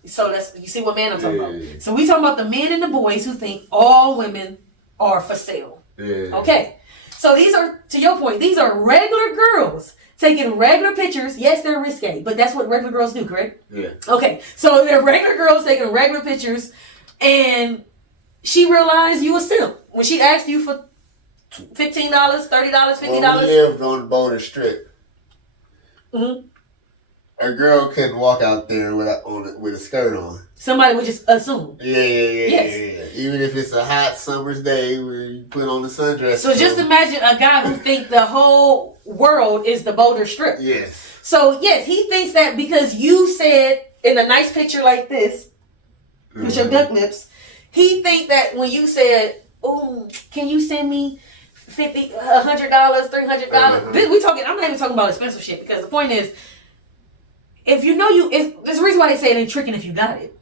So you see what man I'm talking about. So we talking about the men and the boys who think all women are for sale. Okay. So these are, to your point, these are regular girls taking regular pictures. Yes, they're risque, but that's what regular girls do, correct? Yeah. Okay. So they're regular girls taking regular pictures, and she realized you a simp when she asked you for $15, $30, $50. Well, we lived on the Boulder Strip. A girl couldn't walk out there with a skirt on. Somebody would just assume. Yeah. Even if it's a hot summer's day where you put on the sundress. So just imagine a guy who thinks the whole world is the Boulder Strip. Yes. So yes, he thinks that because you said in a nice picture like this, with your duck lips, he think that when you said, "Oh, can you send me $50, $100, $300?" We talking. I'm not even talking about expensive shit because the point is, if you know there's a reason why they say it ain't tricking if you got it.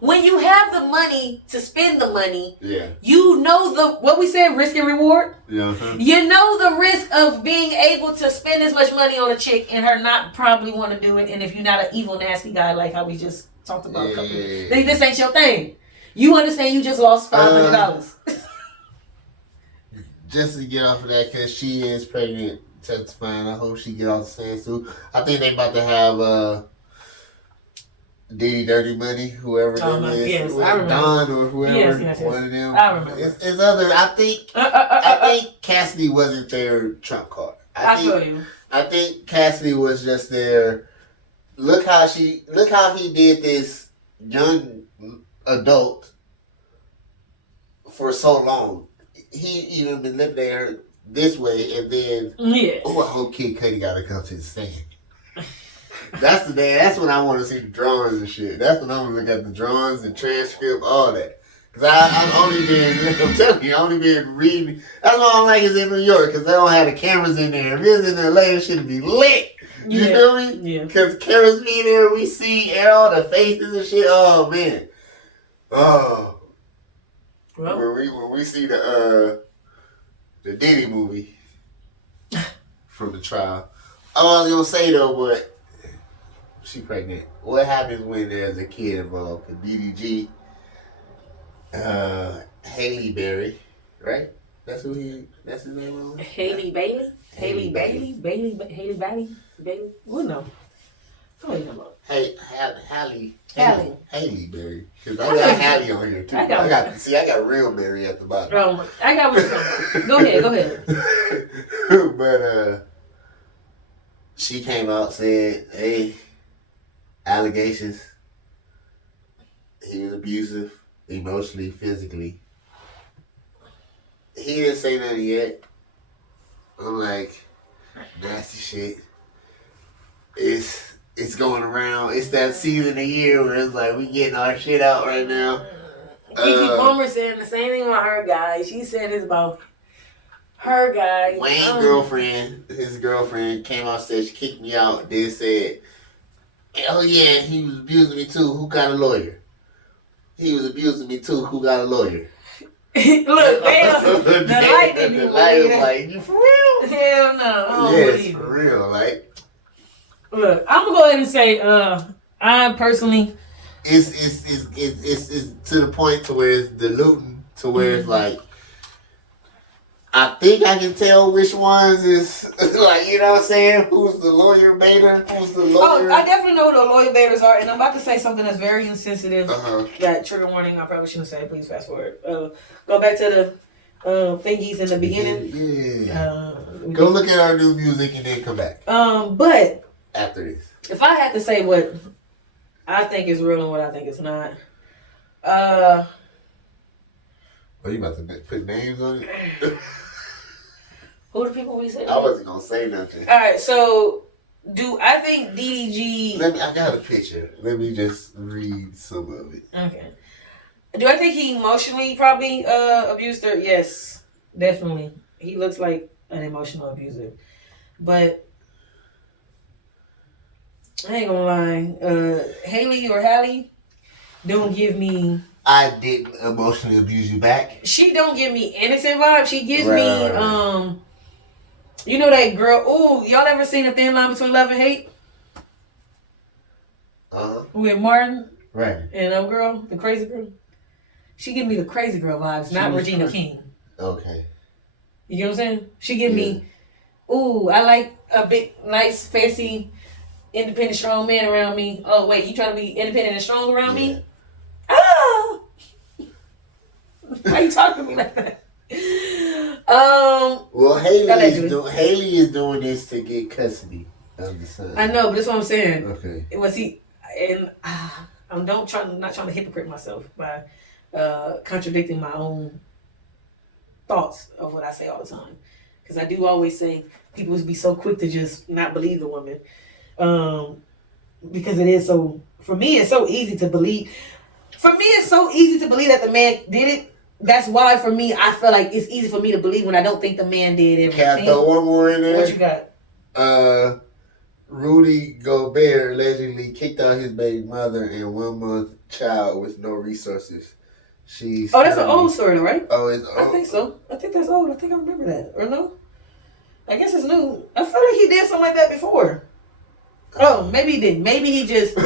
When you have the money to spend the money, you know what we said, risk and reward. Yeah. You know the risk of being able to spend as much money on a chick and her not probably want to do it. And if you're not an evil, nasty guy like how we just talked about a couple, then this ain't your thing. You understand? You just lost $500. just to get off of that, because she is pregnant, testifying. I hope she get off the stand soon. I think they about to have Diddy Dirty Money, whoever that is, yes, I remember. Don or whoever, yes. one of them. I remember. It's other. I think Cassidy wasn't their trump card. I feel you. I think Cassidy was just there. Look how he did this young adult for so long. He even manipulated her this way, and then I hope Kid Cudi got to come to the stand. That's the day. That's when I want to see the drawings and shit. That's when I want to look at the drawings, the transcript, all that. Cause I'm only been reading. That's why I don't like it's in New York, cause they don't have the cameras in there. If it's in LA, it should be lit. You feel me? Yeah. Cause the cameras be in there, we see all the faces and shit. Oh man. Oh. Well, when we see the Diddy movie from the trial. I was gonna say though, but she pregnant. What happens when there's a kid involved? The DDG, Haley Berry, right? That's his name. Haley Bailey. Who knows? What you about? Hey, Haley Berry. Because I got Hallie on here too. I got real Berry at the bottom. I got what you're talking about. Go ahead. But she came out saying, hey, allegations. He was abusive, emotionally, physically. He didn't say nothing yet. I'm like, nasty shit. It's going around. It's that season of year where it's like we getting our shit out right now. Keke Palmer said the same thing about her guy. She said it's about her guy. Wayne his girlfriend came out and said she kicked me out. Then said, oh yeah, he was abusing me too. Who got a lawyer? He was abusing me too. Who got a lawyer? Look, the light didn't even was like, you for real? Hell no. Yes, for real. Like, look, I'm gonna go ahead and say, I personally, it's to the point to where it's diluting to where it's like, I think I can tell which ones is like, you know what I'm saying? Who's the lawyer baiter? Who's the lawyer? Oh, I definitely know who the lawyer baiters are, and I'm about to say something that's very insensitive. That trigger warning I probably shouldn't say. Please fast forward. Go back to the thingies in the beginning. Yeah. Go look at our new music and then come back. But after this, if I had to say what I think is real and what I think is not, are you about to put names on it? Who the people we said? I wasn't gonna say nothing. All right, so do I think DDG? I got a picture. Let me just read some of it. Okay. Do I think he emotionally probably abused her? Yes, definitely. He looks like an emotional abuser, but I ain't gonna lie. Haley or Hallie don't give me. I didn't emotionally abuse you back. She don't give me innocent vibe. She gives me you know that girl. Oh, y'all ever seen A Thin Line Between Love and Hate? With Martin, right? And that girl, the crazy girl. She give me the crazy girl vibes, not Regina King. Okay. You know what I'm saying? She give me, ooh, I like a big, nice, fancy, independent, strong man around me. Oh wait, you trying to be independent and strong around me? Ah! Why you talking to me like that? Well, Haley is doing this to get custody of the son. I know, but that's what I'm saying. Okay. Was he? And I'm not trying to hypocrite myself by contradicting my own thoughts of what I say all the time, because I do always say people would be so quick to just not believe the woman, because it is so. For me, it's so easy to believe. For me, it's so easy to believe that the man did it. That's why, for me, I feel like it's easy for me to believe when I don't think the man did everything. Can I throw one more in there? What you got? Rudy Gobert allegedly kicked out his baby mother and 1 month child with no resources. That's an old story, right? Oh, it's old? I think so. I think that's old. I think I remember that. Or no? I guess it's new. I feel like he did something like that before. Oh, maybe he didn't. Maybe he just...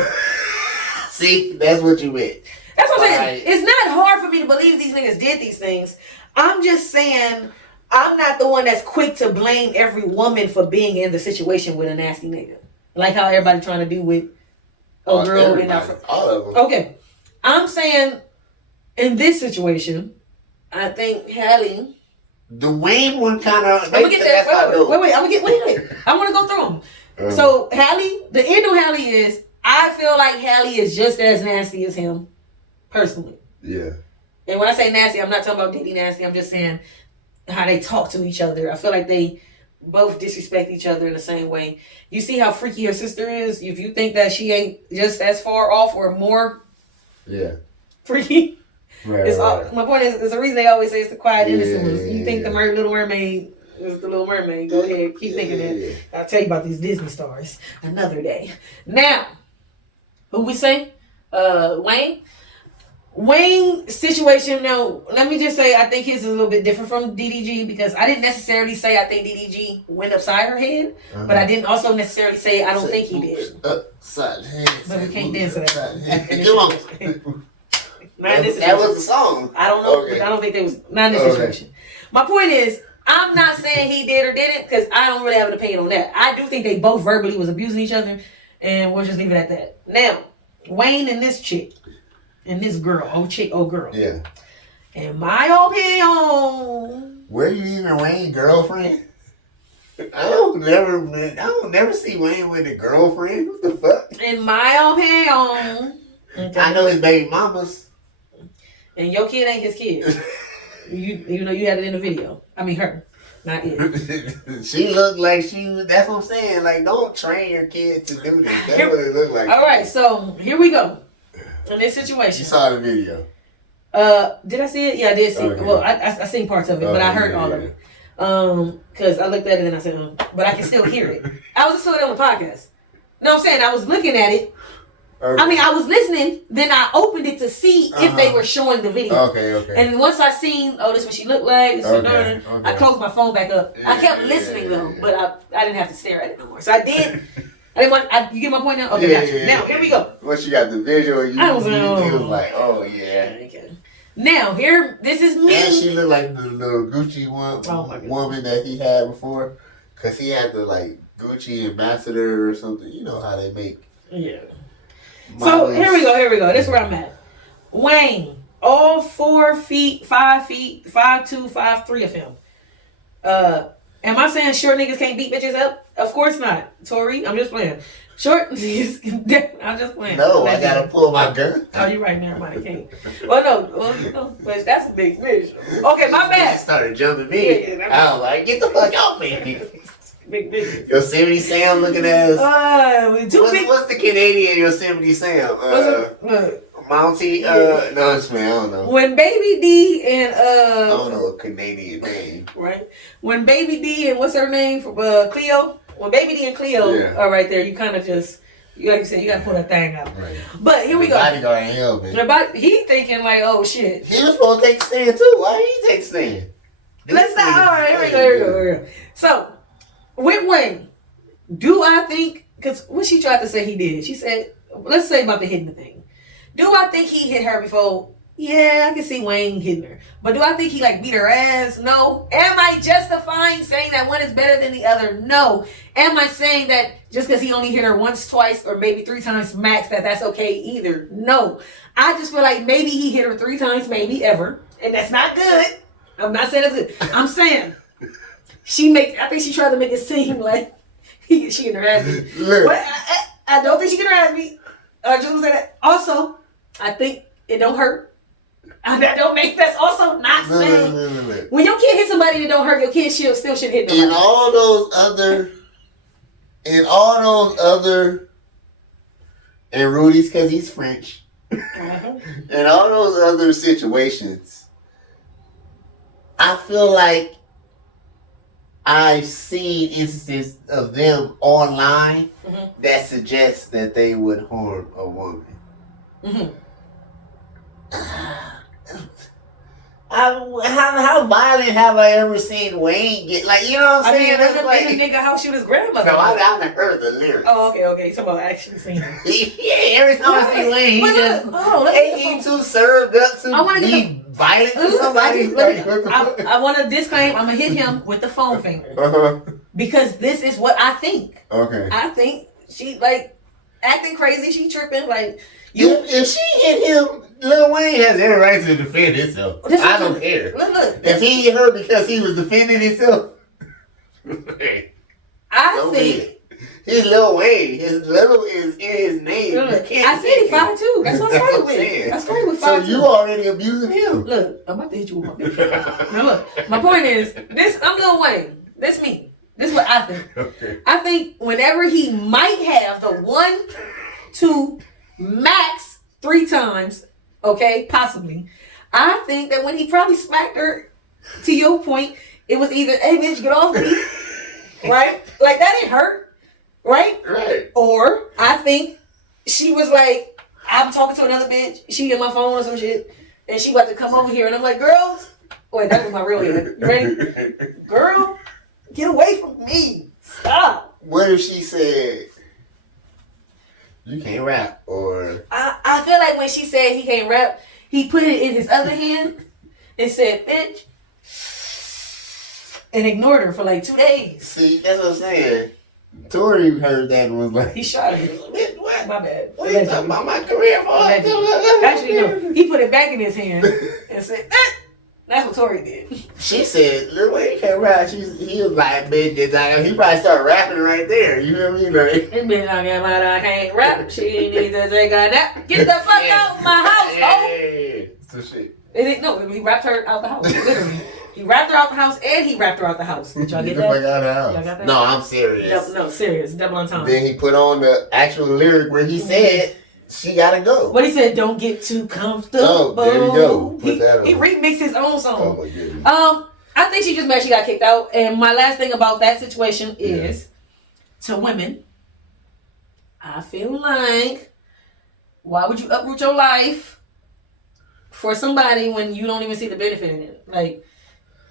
See, that's what you meant. That's what I'm saying. It's not hard for me to believe these niggas did these things. I'm just saying, I'm not the one that's quick to blame every woman for being in the situation with a nasty nigga. Like how everybody trying to do with a girl in our all of them. Okay. I'm saying in this situation, I think Hallie. The Wayne one kind of. I'm gonna get there. Wait. I want to go through them. So Hallie, the end of Hallie is, I feel like Hallie is just as nasty as him, personally. Yeah. And when I say nasty, I'm not talking about Diddy nasty. I'm just saying how they talk to each other. I feel like they both disrespect each other in the same way. You see how freaky her sister is? If you think that she ain't just as far off or more freaky. Right, my point is, it's the reason they always say it's the quiet innocent ones. You think the Little Mermaid is the Little Mermaid. Go ahead, keep thinking that. I'll tell you about these Disney stars another day. Now, who we say? Wayne? Wayne's situation, now, let me just say, I think his is a little bit different from DDG, because I didn't necessarily say I think DDG went upside her head, but I didn't also necessarily say I don't think he did. Upside head. But we can't dance to that. Come on. That was the song. I don't know. Okay. I don't think there was not in this situation. My point is, I'm not saying he did or didn't, because I don't really have an opinion on that. I do think they both verbally was abusing each other, and we'll just leave it at that. Now, Wayne and this chick, and this girl, old girl. Yeah. In my opinion, where you even Wayne girlfriend? I don't never see Wayne with a girlfriend. What the fuck? In my opinion, I know his baby mamas. And your kid ain't his kid. you know you had it in the video. I mean her, not it. She looked like that's what I'm saying. Like, don't train your kid to do this. That's what it looked like. All right, so here we go. In this situation. You saw the video. Did I see it? Yeah, I did see it. Well, I seen parts of it, but I heard all of it. Because I looked at it and I said, but I can still hear it. I was still on the podcast. No, I'm saying I was looking at it. Okay. I mean, I was listening, then I opened it to see if they were showing the video. Okay. And once I seen, this is what she looked like, I closed my phone back up. I kept listening though, but I didn't have to stare at it no more. So I did. I didn't want. You get my point now? Okay, gotcha. Now here we go. Once you got the visual, you was like, oh yeah. Okay. Now this is me. And she looked like the little Gucci woman that he had before, cause he had the like Gucci ambassador or something. You know how they make. Yeah. So here we go. This is where I'm at. Wayne, all 4 feet, 5 feet, 5'2", 5'3" of him. Am I saying short niggas can't beat bitches up? Of course not, Tory. I'm just playing. Short niggas. I'm just playing. No, I gotta pull my gun. Oh, you're right. Never mind. I can't. Well, but that's a big fish. Okay, my bad. She started jumping me. I was like, get the fuck off me. Big. Yosemite Sam looking ass. What's the Canadian Yosemite Sam? Mountie. No, it's man. I don't know. When Baby D and I don't know a Canadian name. Right. When Baby D and what's her name for Cleo? When Baby D and Cleo are right there, you kind of just. Like you said, you gotta pull that thing out. Right. But here we go. Bodyguard ain't helping. He thinking like, oh shit. He was supposed to take the stand too. Why did he take the stand? Let's not. All right, here we go. So. With Wayne, do I think, because what she tried to say he did, she said, let's say about the hitting the thing. Do I think he hit her before? Yeah, I can see Wayne hitting her. But do I think he beat her ass? No. Am I justifying saying that one is better than the other? No. Am I saying that just because he only hit her once, twice, or maybe 3 times max, that's okay either? No. I just feel like maybe he hit her 3 times, maybe ever. And that's not good. I'm not saying that's good. I'm saying... I think she tried to make it seem like she can harass me. But I don't think she can harass me. I just want to say that. Also, I think it don't hurt. That's also not saying. When your kid hits somebody that don't hurt, your kid still should hit nobody. And all those other, and Rudy's because he's French. And all those other situations, I feel like I've seen instances of them online that suggest that they would harm a woman. How violent have I ever seen Wayne get? Like, you know what I'm saying? I mean, the nigga house shoot his grandmother. No, I haven't heard the lyrics. Oh, okay. You talking about actually seeing him? Yeah, every time I see Wayne, he just ain't too served up to be violent to somebody? I want to disclaim. I'm gonna hit him with the phone finger because this is what I think. Okay. I think she like acting crazy. She tripping like If she hit him, Lil Wayne has every right to defend himself. I don't care. Look, if he hit her because he was defending himself, I think. He's Lil Wayne. His little is in his name. Look, I said he 5'2". That's what I started with. I started with 5'2". So you already abusing him. Look, I'm about to hit you with my bitch. Now look, my point is, I'm Lil Wayne. That's me. This is what I think. Okay. I think whenever he might have the 1, 2, max 3 times, okay, possibly, I think that when he probably smacked her, to your point, it was either, hey bitch, get off me, right? Like that didn't hurt. Right? Right. Or I think she was like, I'm talking to another bitch. She get my phone or some shit. And she about to come over here. And I'm like, girls. Wait, that was my real head. You ready? Girl, get away from me. Stop. What if she said, you can't rap? Or I feel like when she said he can't rap, he put it in his other hand and said, bitch. And ignored her for like 2 days. See, that's what I'm saying. Tory heard that and was like, he shot her. What? My bad. What are you talking about my career for? Actually, no. He put it back in his hand and said, that's what Tory did. She said, Lil Wayne can't rap. He was like, bitch, he probably started rapping right there. You feel me? Like, this bitch talking about I can't rap. She needs to take a nap. Get the fuck out of my house, ho! Hey, so shit. No, he rapped her out the house, literally. He rapped her out the house and he rapped her out the house. Did y'all get that? Y'all got that? No, I'm serious. No, serious. Double entendre. Then he put on the actual lyric where he said, she gotta go. What he said, don't get too comfortable. Oh, there you go. Put that on. He remixed his own song. Oh my goodness. I think she just mad she got kicked out. And my last thing about that situation is, to women, I feel like, why would you uproot your life for somebody when you don't even see the benefit in it? Like,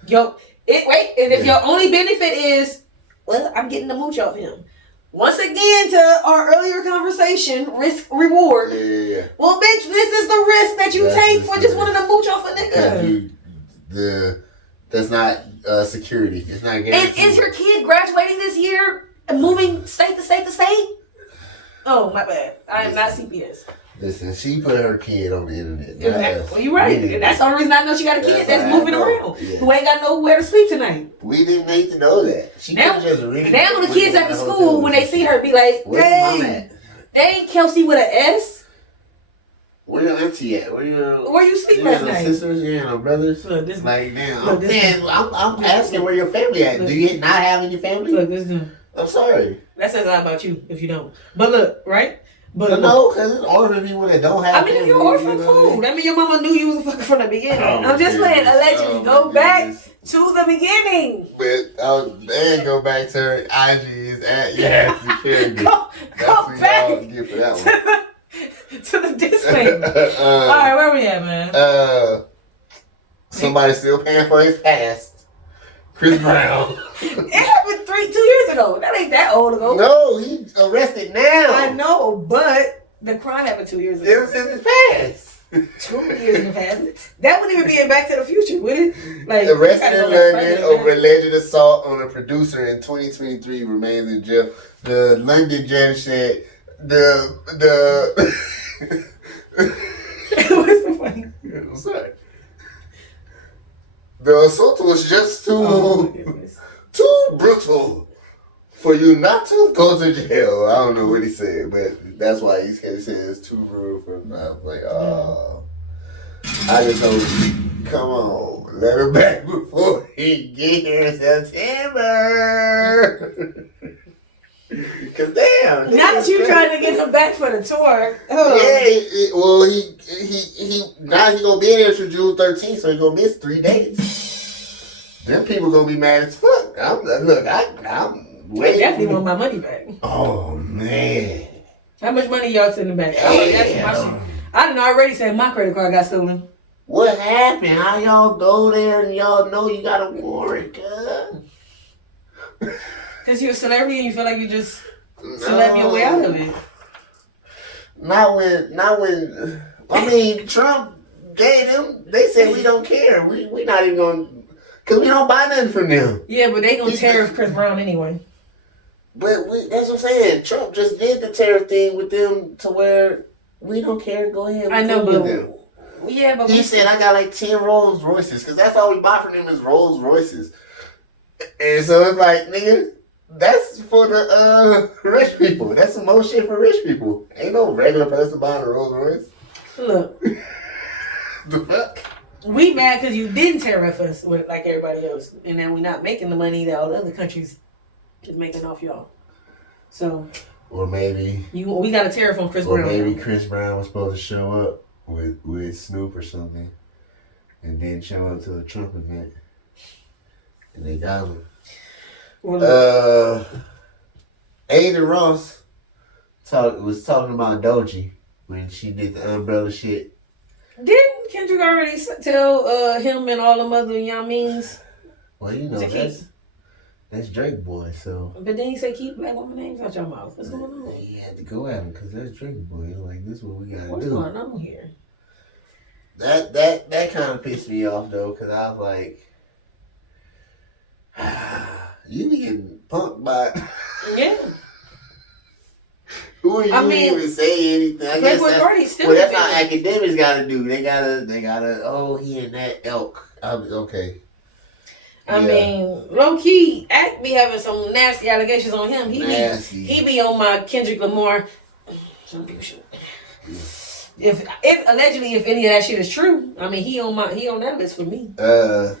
and if your only benefit is, well, I'm getting the mooch off him. Once again, to our earlier conversation, risk reward. Yeah. Well, bitch, this is the risk that you take for just wanting to mooch off a nigga. That's not security. It's not guaranteed. And is your kid graduating this year and moving state to state to state? Oh, my bad. I am not CPS. Listen, she put her kid on the internet. Well, you're right. And that's the only reason I know she got a kid that's moving around. Yeah. Who ain't got nowhere to sleep tonight. We didn't need to know that. Now the kids at the school, when they see her, be like, hey, ain't Kelsey with an S? Where your auntie at? Where you sleep last night? Sisters, no brothers. Look, this like, damn. I'm asking where your family at. Do you not have any family? Look, this dude. I'm sorry. That says a lot about you if you don't. But look, right? But no, because it's orphan people that don't have. I mean, if you're orphan, cool. That means your mama knew you was a fucker from the beginning. I'm just playing. Allegedly, go back to the beginning. But then go back to her IGs at yazthecharacter. Go back to the disclaimer. All right, where we at, man? Somebody still paying for his past. Chris Brown. It happened 2 years ago. That ain't that old ago. No, he's arrested now. I know, but the crime happened 2 years ago. It was in the past. 2 years in the past. That wouldn't even be in Back to the Future, would it? Like, arrested in London over alleged assault on a producer in 2023 remains in jail. The London judge said What's so funny? I'm sorry. The assault was just too brutal for you not to go to jail. I don't know what he said, but that's why he said it's too rude for him. I was like, I just hope, come on, let him back before he get here in September. Cause damn. Now that you trying to get him back for the tour. He now he gonna be in there till June 13th, so he gonna miss 3 days. Them people gonna be mad as fuck. I'm waiting. I definitely want my money back. Oh man. How much money y'all sending back? I done already said my credit card got stolen. What happened? How y'all go there and y'all know you got a warrant, Because you're a celebrity and you feel like you just celeb your way out of it. Not when, I mean, Trump gave them. They said we don't care. We not even going because we don't buy nothing from them. Yeah, but they gonna tariff Chris Brown anyway. But that's what I'm saying. Trump just did the tariff thing with them to where we don't care. Go ahead. I know, but them. Yeah, but he said I got like 10 Rolls Royces because that's all we buy from them is Rolls Royces. And so it's like, nigga, that's for the rich people. That's some more shit for rich people. Ain't no regular person buying a Rolls Royce. Look, the fuck? We mad because you didn't tariff us with like everybody else, and then we're not making the money that all the other countries is making off y'all. So, or maybe we got a tariff on Chris Brown. Or maybe Chris Brown was supposed to show up with Snoop or something, and then show up to a Trump event, and they got him. Well, Aieden Ross was talking about Doji when she did the umbrella shit. Didn't Kendrick already tell him and all them other young means? Well, you know that's Drake boy, so. But then he said keep black woman names out your mouth. What's going on? He had to go at him because that's Drake boy. Like this is what we gotta What's do. What's going on here? That kind of pissed me off though, because I was like, you be getting punked by. Yeah. Who are you even say anything? I guess that's how academics gotta do. They gotta. Oh, he in that elk. Okay. I mean, low key, Act be having some nasty allegations on him. He be on my Kendrick Lamar. Some people should. If allegedly if any of that shit is true, I mean he on that list for me. I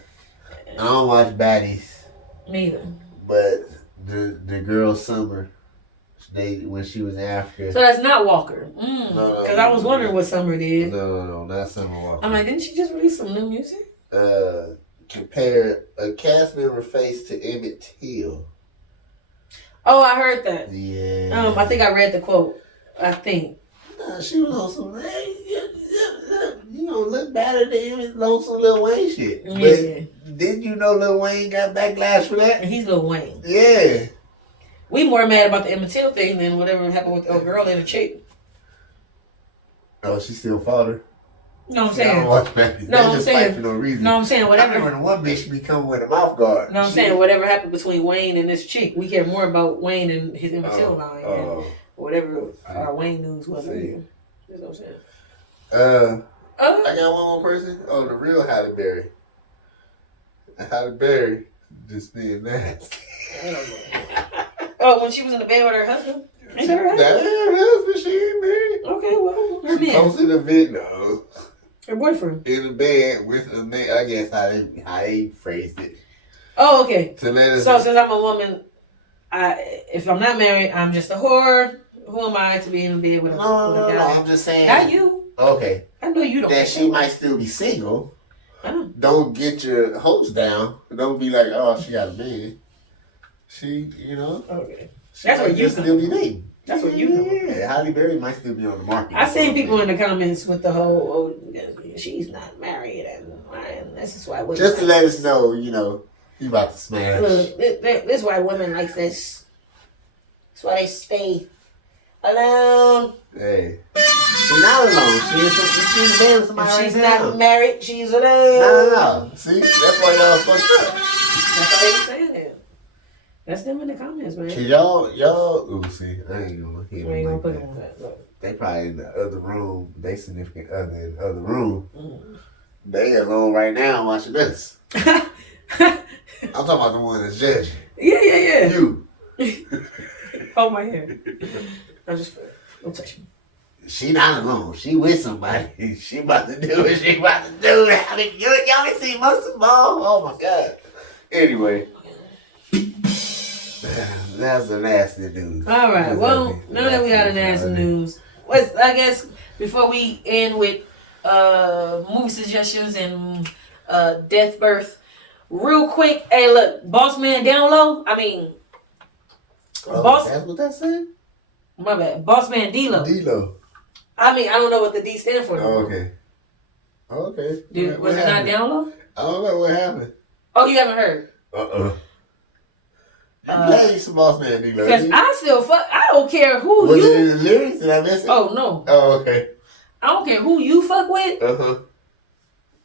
don't watch baddies. Neither. But the girl Summer, when she was in Africa. So that's not Walker. No. Because I was wondering what Summer did. No, not Summer Walker. I'm like, didn't she just release some new music? Compare a cast member face to Emmett Till. Oh, I heard that. Yeah. I think I read the quote. I think. She was on some, look better than Emmett on some Lil Wayne shit. Yeah. But didn't you know Lil Wayne got backlash for that? And he's Lil Wayne. Yeah. We more mad about the Emmett Till thing than whatever happened with the old girl in the chick. Oh, she still fought her? No, I'm saying. I don't watch baddies. No, I'm just saying. fight for no reason. No, I'm saying whatever. I remember one bitch be coming with a mouth guard. No, I'm saying whatever happened between Wayne and this chick, we care more about Wayne and his Emmett Till line and whatever our Wayne news was. That's what I'm saying. I got one more person. Oh, the real Halle Berry. Halle Berry just being nasty. Oh, when she was in the bed with her husband? Ain't that her husband? That ain't her husband. She ain't married. Okay, well, her man. Posted a video. Her boyfriend. In the bed with a man. I guess how they phrased it. Oh, okay. To let us so since I'm a woman, if I'm not married, I'm just a whore. Who am I to be in bed with a guy? No, I'm just saying. Not you. Okay. I know you don't. That she might still be single. I know. Don't get your hopes down. Don't be like, oh, she got a man. She, Okay. That's what you still be dating. That's what you know. Yeah, Halle Berry might still be on the market. I seen people in the comments with the whole, she's not married, and this is why women. Just to let us know, he about to smash. Look, this is why women like this. That's why they stay alone. Hey, she's not alone. She's married somebody right now. She's not married. She's alone. No. See, that's why y'all fucked up. That's why they were saying that. That's them in the comments, man. Can y'all, see, I ain't gonna look at them. We ain't gonna put them on that. Look. They probably in the other room. They significant other in the other room. They alone right now watching this. I'm talking about the one that's judging. Yeah. You. Hold my hair. Don't touch me. She not alone. She with somebody. She about to do it. She about to do it. I mean, y'all ain't seen most of them all. Oh my God. Anyway. That's the nasty news. All right. Well, now that we got the nasty news, I guess before we end with movie suggestions and death birth, real quick. Hey, look, Boss Man Down Low. I mean, that's what that said? My bad. Boss Man D-Lo. D-Lo. I mean, I don't know what the D stand for. Oh, okay. Dude, was it not Down Low? I don't know what happened. Oh, you haven't heard? You played some Boss Man D-Lo. Because I don't care who was it in the lyrics? Did I miss it? Oh, no. Oh, okay. I don't care who you fuck with.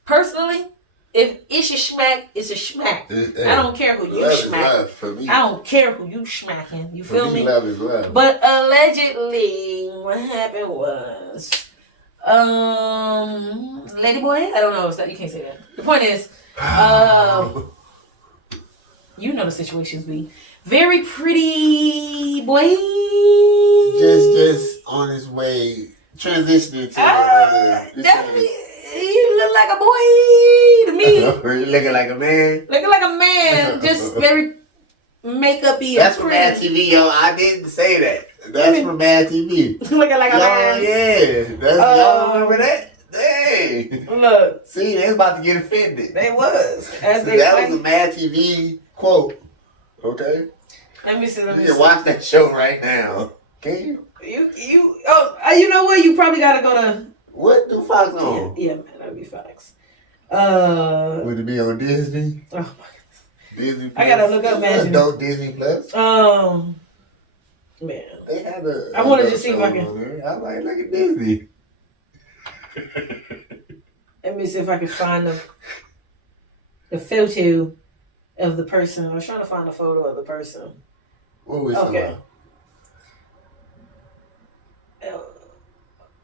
personally, if it's a schmack, it's a schmack. I don't care who you smack. I don't care who you smacking. You feel me? Love is love. But allegedly, what happened was, lady boy. I don't know. You can't say that. The point is, you know the situations be very pretty boy. Just on his way transitioning to another. Definitely. You look like a boy to me. You looking like a man? Looking like a man, just very makeup-y. That's from Mad TV, yo. I didn't say that. That's from Mad TV. Looking like a man. Yeah. Y'all remember that? Dang. Look. See, they was about to get offended. They was. That was a Mad TV quote. Okay? Let me see. You can watch that show right now. Can you? You know what? You probably got to go to... What do Fox on? Yeah, man, that'd be Fox. Would it be on Disney? Oh my God. Disney Plus? I gotta look up Magic. Adult Disney Plus. Man. They had a. I wanted to see if I can. I'm like, look at Disney. Let me see if I can find the photo of the person. I was trying to find a photo of the person. What was okay.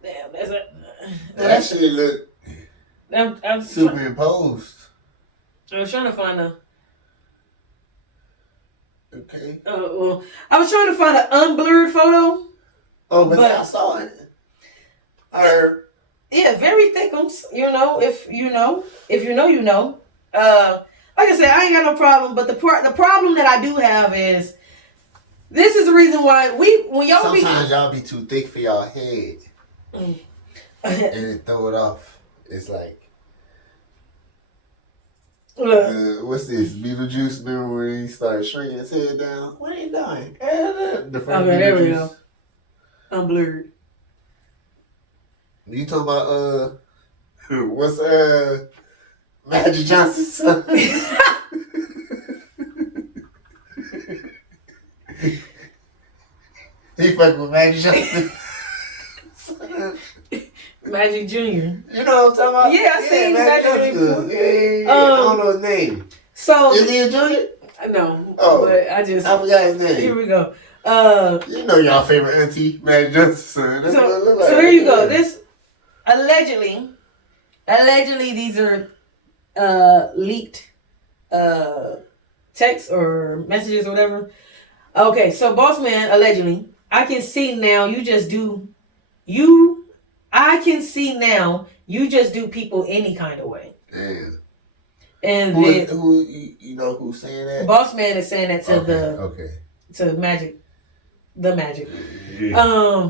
Damn, that's it. That shit look I'm superimposed. I was trying to find a. Okay. Well, I was trying to find an unblurred photo. Oh, but I saw it. Yeah, very thickums. You know, if you know, you know. Like I said, I ain't got no problem. But the problem that I do have is this is the reason why when y'all sometimes y'all be too thick for y'all head. And it throw it off. It's like what's this? Beetlejuice, remember when he started shrinking his head down? What are you doing? Okay, there we go. I'm blurred. You talking about what's Magic Johnson's son? He fucking with Magic Johnson. Magic Jr. You know what I'm talking about? Yeah, I seen Magic Jr. Yeah. I don't know his name. So is he a junior? No. Oh, but I forgot his name. Here we go. You know y'all favorite auntie, Magic Johnson's son. That's what it look like. So here you go. This allegedly these are leaked texts or messages or whatever. Okay, so boss man, allegedly, I can see now you just do people any kind of way. Damn. And who you know who's saying that? Boss man is saying that to to Magic. The Magic. Yeah.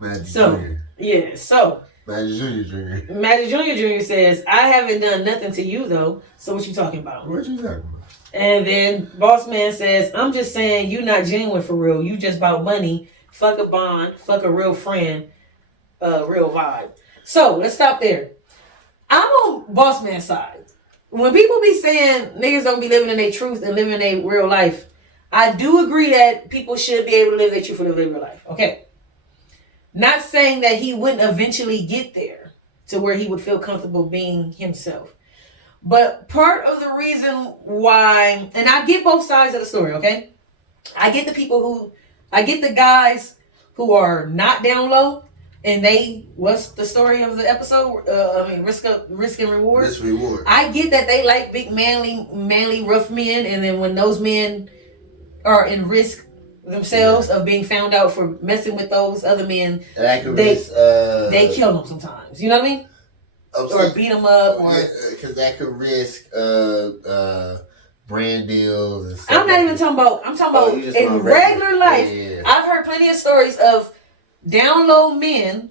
Magic so Jr. Yeah, so Magic Jr. Magic Jr. says, I haven't done nothing to you though. So what you talking about? What you talking about? And then boss man says, I'm just saying you not genuine for real. You just about money. Fuck a bond. Fuck a real friend. Real vibe. So let's stop there. I'm on boss man's side. When people be saying niggas don't be living in their truth and living their real life, I do agree that people should be able to live their truth and live their real life. Okay. Not saying that he wouldn't eventually get there to where he would feel comfortable being himself. But part of the reason why, and I get both sides of the story, okay? I get the guys who are not down low, and what's the story of the episode? Risk and reward. Risk reward. I get that they like big manly rough men, and then when those men are in risk themselves of being found out for messing with those other men, they kill them sometimes. You know what I mean? Or beat them up, because that could risk brand deals and stuff. I'm not even talking about. I'm talking about in regular life. Yeah. I've heard plenty of stories of down low men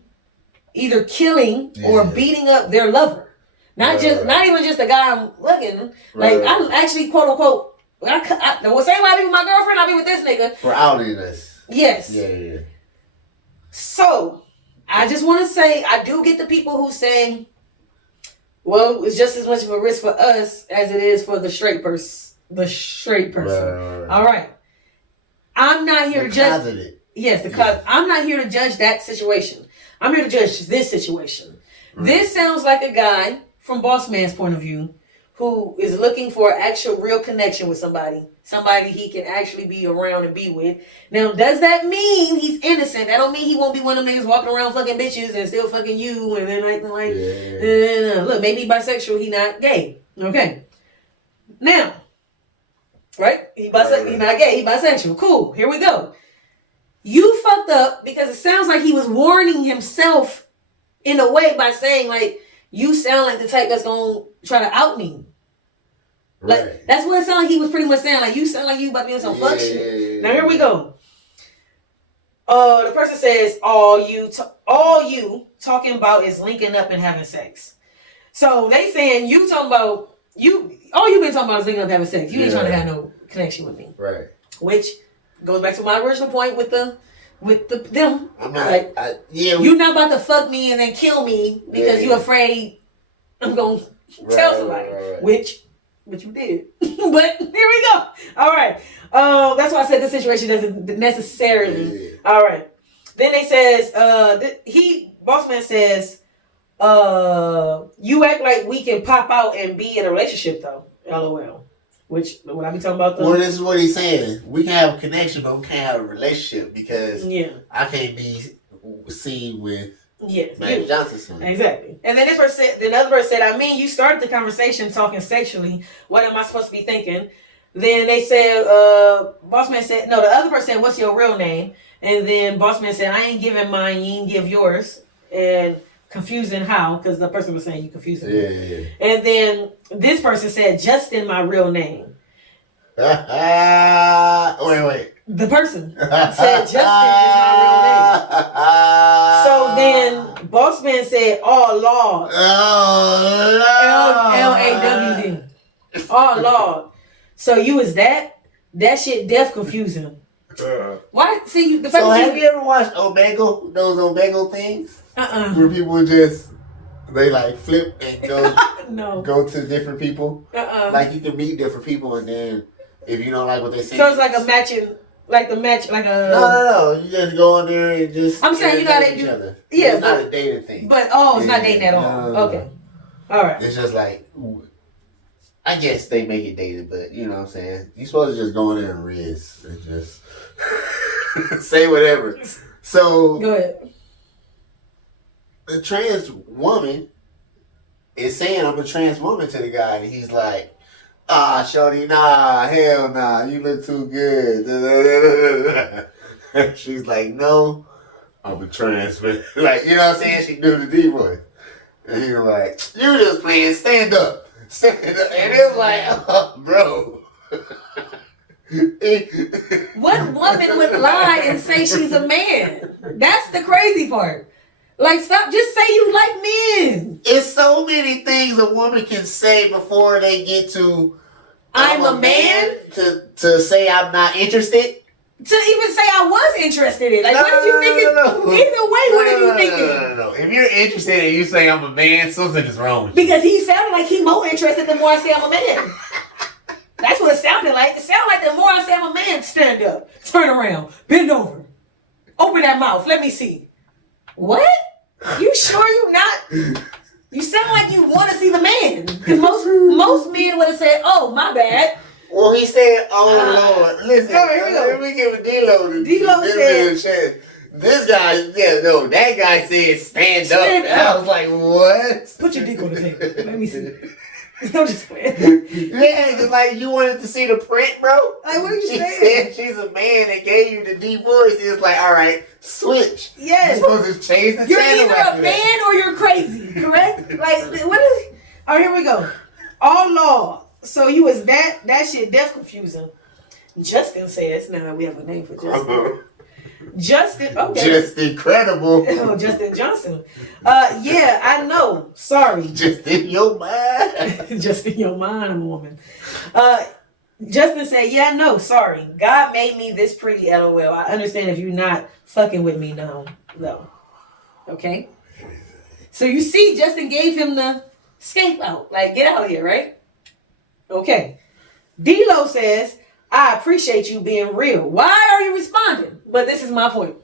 either killing or beating up their lover. Not even just the guy I'm looking. Like I actually quote unquote. The same way I be with my girlfriend, I be with this nigga for outliness. Yes. Yeah. So I just want to say I do get the people who say, well, it's just as much of a risk for us as it is for the straight person. Right. All right. I'm not here to judge it. Yes, because I'm not here to judge that situation. I'm here to judge this situation. Right. This sounds like a guy from Boss Man's point of view, who is looking for an actual real connection with somebody he can actually be around and be with. Now, does that mean he's innocent? That don't mean he won't be one of them niggas walking around fucking bitches and still fucking you and then acting like, look, maybe bisexual, he not gay. Okay. Now, right? He not gay, he bisexual. Cool, here we go. You fucked up because it sounds like he was warning himself in a way by saying, like, you sound like the type that's gonna try to out me. Like, that's what it sounded like he was pretty much saying. Like, you sound like you about to be on some fuck shit. Now, here we go. The person says, all you talking about is linking up and having sex. So, they saying, you talking about, all you've been talking about is linking up and having sex. You ain't trying to have no connection with me. Right. Which goes back to my original point with them. I'm not, like, you're not about to fuck me and then kill me because you're afraid I'm going to tell somebody. Right. Which you did. But here we go. All right. That's why I said this situation doesn't necessarily. All right. Then they says, Boss Man says, you act like we can pop out and be in a relationship though. LOL. Which, when I be talking about well, this is what he's saying. We can have a connection, but we can't have a relationship because I can't be seen with Magic Johnson's son. Exactly. And then the other person said, I mean, you started the conversation talking sexually. What am I supposed to be thinking? Then they said, Boss Man said, no, the other person said, what's your real name? And then Boss Man said, I ain't giving mine, you ain't give yours. And confusing how, because the person was saying you confusing me. Yeah. And then this person said, Justin, my real name. Wait. The person said, Justin is my real name. So then Boss Man said, oh, Lord. L-A-W-D. Oh, Lord. So you is that? That shit deaf confusing. Why? See, the fact have you ever watched Omegle? Those Omegle things? Where people just they like flip and go go to different people. Like you can meet different people and then if you don't like what they say. So it's like a matching, like the match, like a. No. You just go in there and just. I'm saying you gotta do. Other. Yeah, it's not a dating thing. But it's not dating at all. No. Okay, all right. It's just like. I guess they make it dated, but you know what I'm saying? You're supposed to just go in there and riz and just say whatever. So go ahead. The trans woman is saying I'm a trans woman to the guy, and he's like, shorty, nah, hell nah, you look too good. And she's like, no, I'm a trans woman. Like, you know what I'm saying? She do the D voice. And he was like, you just playing stand up. And it was like, oh, bro. What woman would lie and say she's a man? That's the crazy part. Like, stop. Just say you like men. It's so many things a woman can say before they get to I'm a man. To say I'm not interested. To even say I was interested in. Like, what did you think? Either way, what did you think? No. If you're interested and you say I'm a man, something is wrong with you. Because he sounded like he more interested the more I say I'm a man. That's what it sounded like. It sounded like the more I say I'm a man, stand up, turn around, bend over, open that mouth, let me see. What? You sure you not? You sound like you want to see the man. Because most men would have said, oh, my bad. Well, he said, oh, Lord. Listen, let me give a D-Lo. D-Lo said, this guy, that guy said stand up. And I was like, what? Put your dick on his head. Let me see. I'm just playing. Yeah, just like you wanted to see the print, bro. Like, what are you saying? Said she's a man that gave you the D voice. It's like, all right, switch. Yes. You're supposed to change the you're channel. You're either a man or you're crazy, correct? Like, what is... All right, here we go. Oh, Lord. So you was that shit death confusing. Justin says, now we have a name for Justin. Justin, okay. Just incredible. Oh, Justin Johnson. Yeah, I know. Sorry. Just in your mind. Just in your mind, woman. Justin said, yeah, I know. Sorry. God made me this pretty, LOL. I understand if you're not fucking with me now. No. Okay? So you see, Justin gave him the escape out. Like, get out of here, right? Okay. D-Lo says, I appreciate you being real. Why are you responding? But this is my point.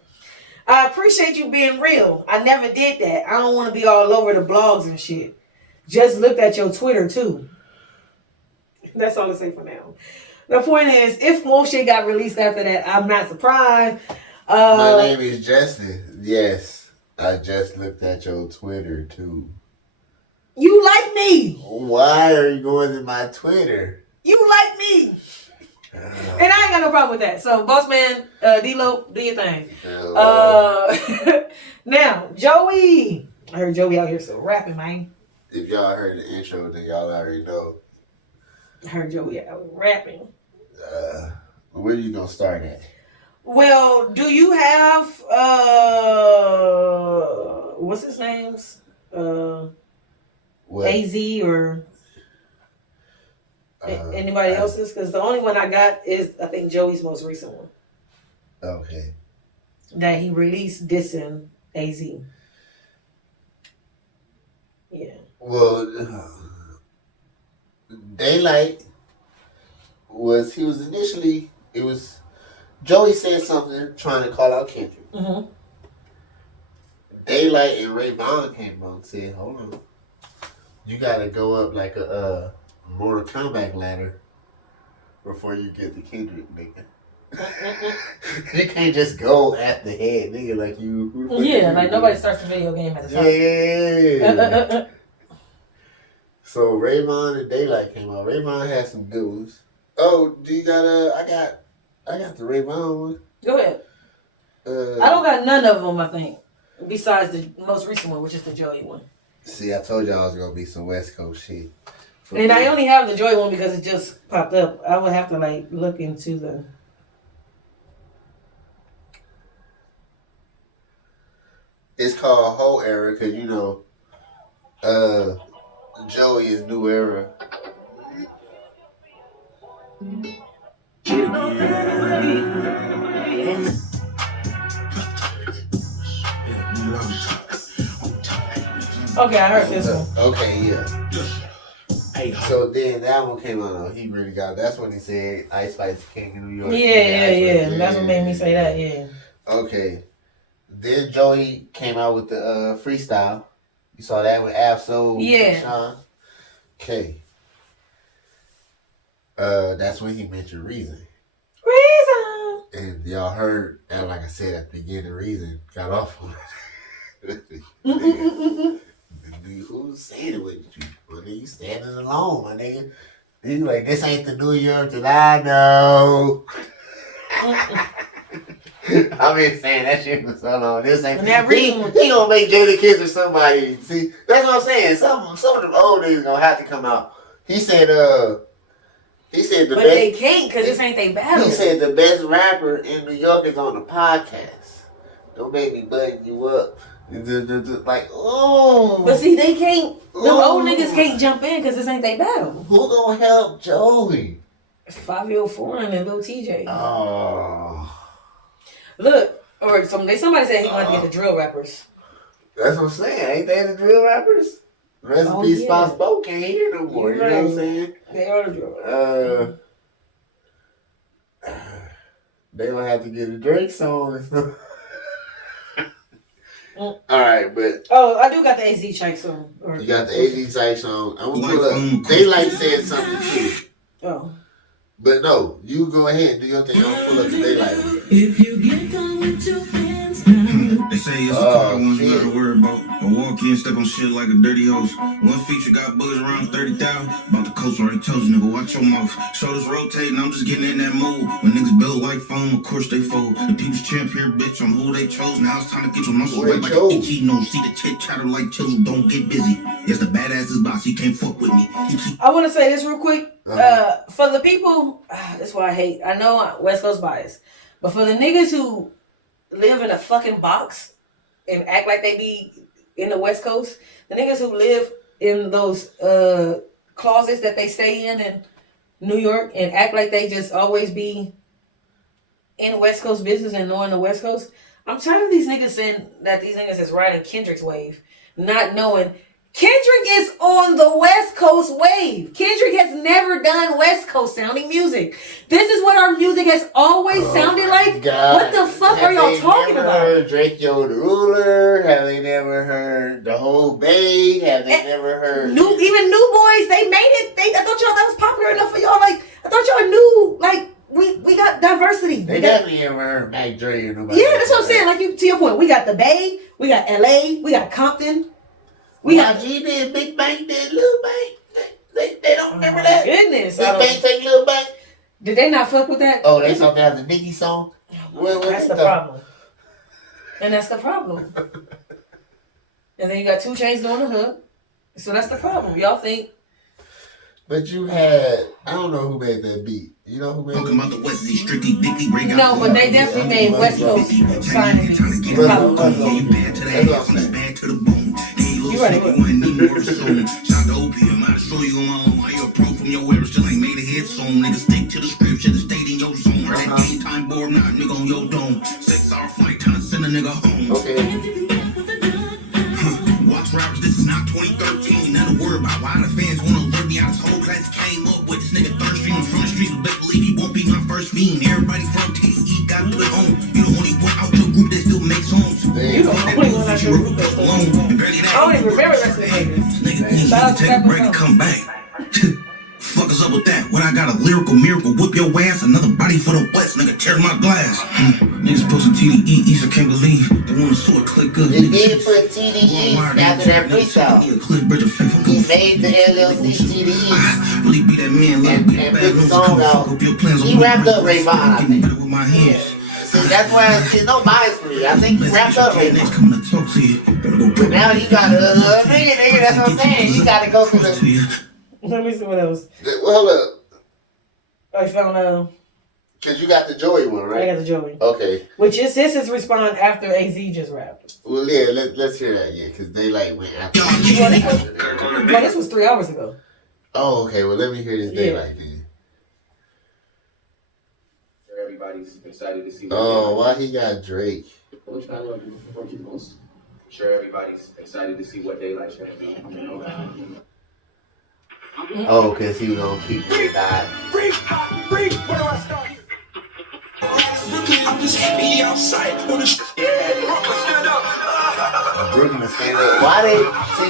I appreciate you being real. I never did that. I don't want to be all over the blogs and shit. just looked at your Twitter too. That's all I say for now. The point is, if more shit got released after that, I'm not surprised. My name is Justin. Yes, I just looked at your Twitter too. You like me. Why are you going to my Twitter? You like me. And I ain't got no problem with that. So, boss man, D-Lo, do your thing. Now, Joey. I heard Joey out here still rapping, man. If y'all heard the intro, then y'all already know. I heard Joey out rapping. Where you gonna start at? Well, do you have what's his name's? What? AZ or anybody else's? Because the only one I got is, I think, Joey's most recent one. Okay. That he released dissing AZ. Yeah. Well, Daylight was Joey said something trying to call out Kendrick. Mm-hmm. Daylight and Ray Vaughn came on and said, hold on. You gotta go up like a Mortal Kombat ladder before you get the Kendrick, nigga. You can't just go at the head, nigga, like you. Yeah, like nobody starts a video game at the time. Yeah. So Ray Vaughn and Daylight came out. Ray Vaughn had some good ones. Oh, do you got I got the Ray Vaughn one. Go ahead. I don't got none of them, I think, besides the most recent one, which is the Joey one. See, I told y'all it was gonna be some West Coast shit. And I only have the Joey one because it just popped up. I would have to look into the. It's called Whole Era because Joey is New Era. Okay, I heard this one. Okay, yeah. So then that one came out. He really got. That's when he said Ice Spice King in New York. Yeah. That's what made me say that. Yeah. Okay. Then Joey came out with the freestyle. You saw that with Absol. Yeah. Sean. Okay. That's when he mentioned Reason. And y'all heard, and like I said at the beginning, Reason got off on it. Who's saying it with you? Well, you standing alone, my nigga. He like, this ain't the New York that I know. I've been saying that shit for so long. This ain't. He gonna make Jada Kiss or somebody. See, that's what I'm saying. Some of them old niggas gonna have to come out. He said the but best. They can't because this ain't they battle. He said the best rapper in New York is on the podcast. Don't make me button you up. Like, oh. But see, they can't. The old niggas can't jump in because this ain't they battle. Who gonna help Joey? 5-Year Foreign and Lil TJ. Oh. Look, or somebody said he wanted to get the drill rappers. That's what I'm saying. Ain't they the drill rappers? Recipe Spot Spoke can't hear no more. You know what I'm saying? They are the drill rappers. They gonna have to get a Drake song. All right, but I do got the AZ Chike song. You got the AZ Chike song. I'm gonna pull up. Daylight said something too. Oh. But no, you go ahead and do your thing. I'm gonna pull up the Daylight one. If you get done with your hands down. They say it's the car ones you gotta worry about. I walk in, step on shit like a dirty hose. One feature got buggers around 30,000. About the coast, already told you, nigga, watch your mouth. Shoulders rotating, I'm just getting in that mood. When niggas build like foam, of course they fold. The people's champ here, bitch, I'm who they chose. Now it's time to get your muscles right like an itchy nose. See the chit chatter like chisel, don't get busy. Yes, the badass is boss, he can't fuck with me. I want to say this real quick. For the people, that's why I know I'm West Coast bias, but for the niggas who live in a fucking box and act like they be in the West Coast, the niggas who live in those closets that they stay in New York and act like they just always be in West Coast business and knowing the West Coast, I'm tired of these niggas saying that these niggas is riding Kendrick's wave, not knowing Kendrick is on the West Coast wave. Kendrick has never done West Coast sounding music. This is what our music has always sounded like. God. What the fuck are y'all talking about? Have they never heard Drake Yo the Ruler? Have they never heard the whole Bay? Have they never heard even New Boys? They made it. I thought y'all that was popular enough for y'all. Like I thought y'all knew. Like we got diversity. They definitely never heard Mac Dre or nobody. Yeah, that's what I'm saying. Like to your point, we got the Bay, we got LA, we got Compton. We got G did, Big Bang did, Lil Bang. They don't remember that. Goodness, Big Bang take Lil Bang. Did they not fuck with that? Oh, they thought that was a Nicki song. That's the problem. And that's the problem. And then you got 2 Chainz doing the hook. So that's the problem. Y'all think. But you had, I don't know who made that beat. You know who made Talking about the West East, strictly Dickie, break out. No, but they definitely made West Coast signing beats. That's what I'm saying. You right, Shout to OPM, I'll show you alone. Why you're a pro from your era, still ain't made a hit song. Nigga, stick to the script, should've stayed in your zone. Heard that game time board, now nigga on your dome. 6-hour flight, time to send a nigga home. Okay. Watch rappers, this is not 2013. Not a word about why the fans wanna learn me out this whole class came up with. This nigga third streaming from the streets, but best believe he won't be my first fiend. Everybody from TE got put on. You the only one out your group that still makes songs. You the only one out your group that still makes songs. I don't even remember the rest of the niggas. Nigga, take a break and come back. Fuck us up with that. When I got a lyrical miracle, whip your ass. Another body for the West, nigga, tear my glass. Niggas posting TDE, East, I can't believe. They want to sort click good. They did put TDE after that freestyle. He made the LLC TDE. Really be that man, and put the song out. He wrapped up Ray Vaughn, I think. With my hands. See, that's why there's no bias for you. I think he wrapped up Ray Vaughn. But now you got nigga, that's what I'm saying. You got to go through the... Let me see what else. Well, hold up. I found Because you got the Joey one, right? I got the Joey. Okay. Which is his response after AZ just rapped. Well, yeah, let's hear that, yeah, because they like went after. Well, this was 3 hours ago. Oh, okay. Well, let me hear this Daylight then. Everybody's excited to see. Oh, why he got Drake? I'm sure everybody's excited to see what Daylight's gonna be. You know? Oh, because he was gonna keep it that. Where do I start? I'm just happy outside on the stand up. Brooklyn stand up. Why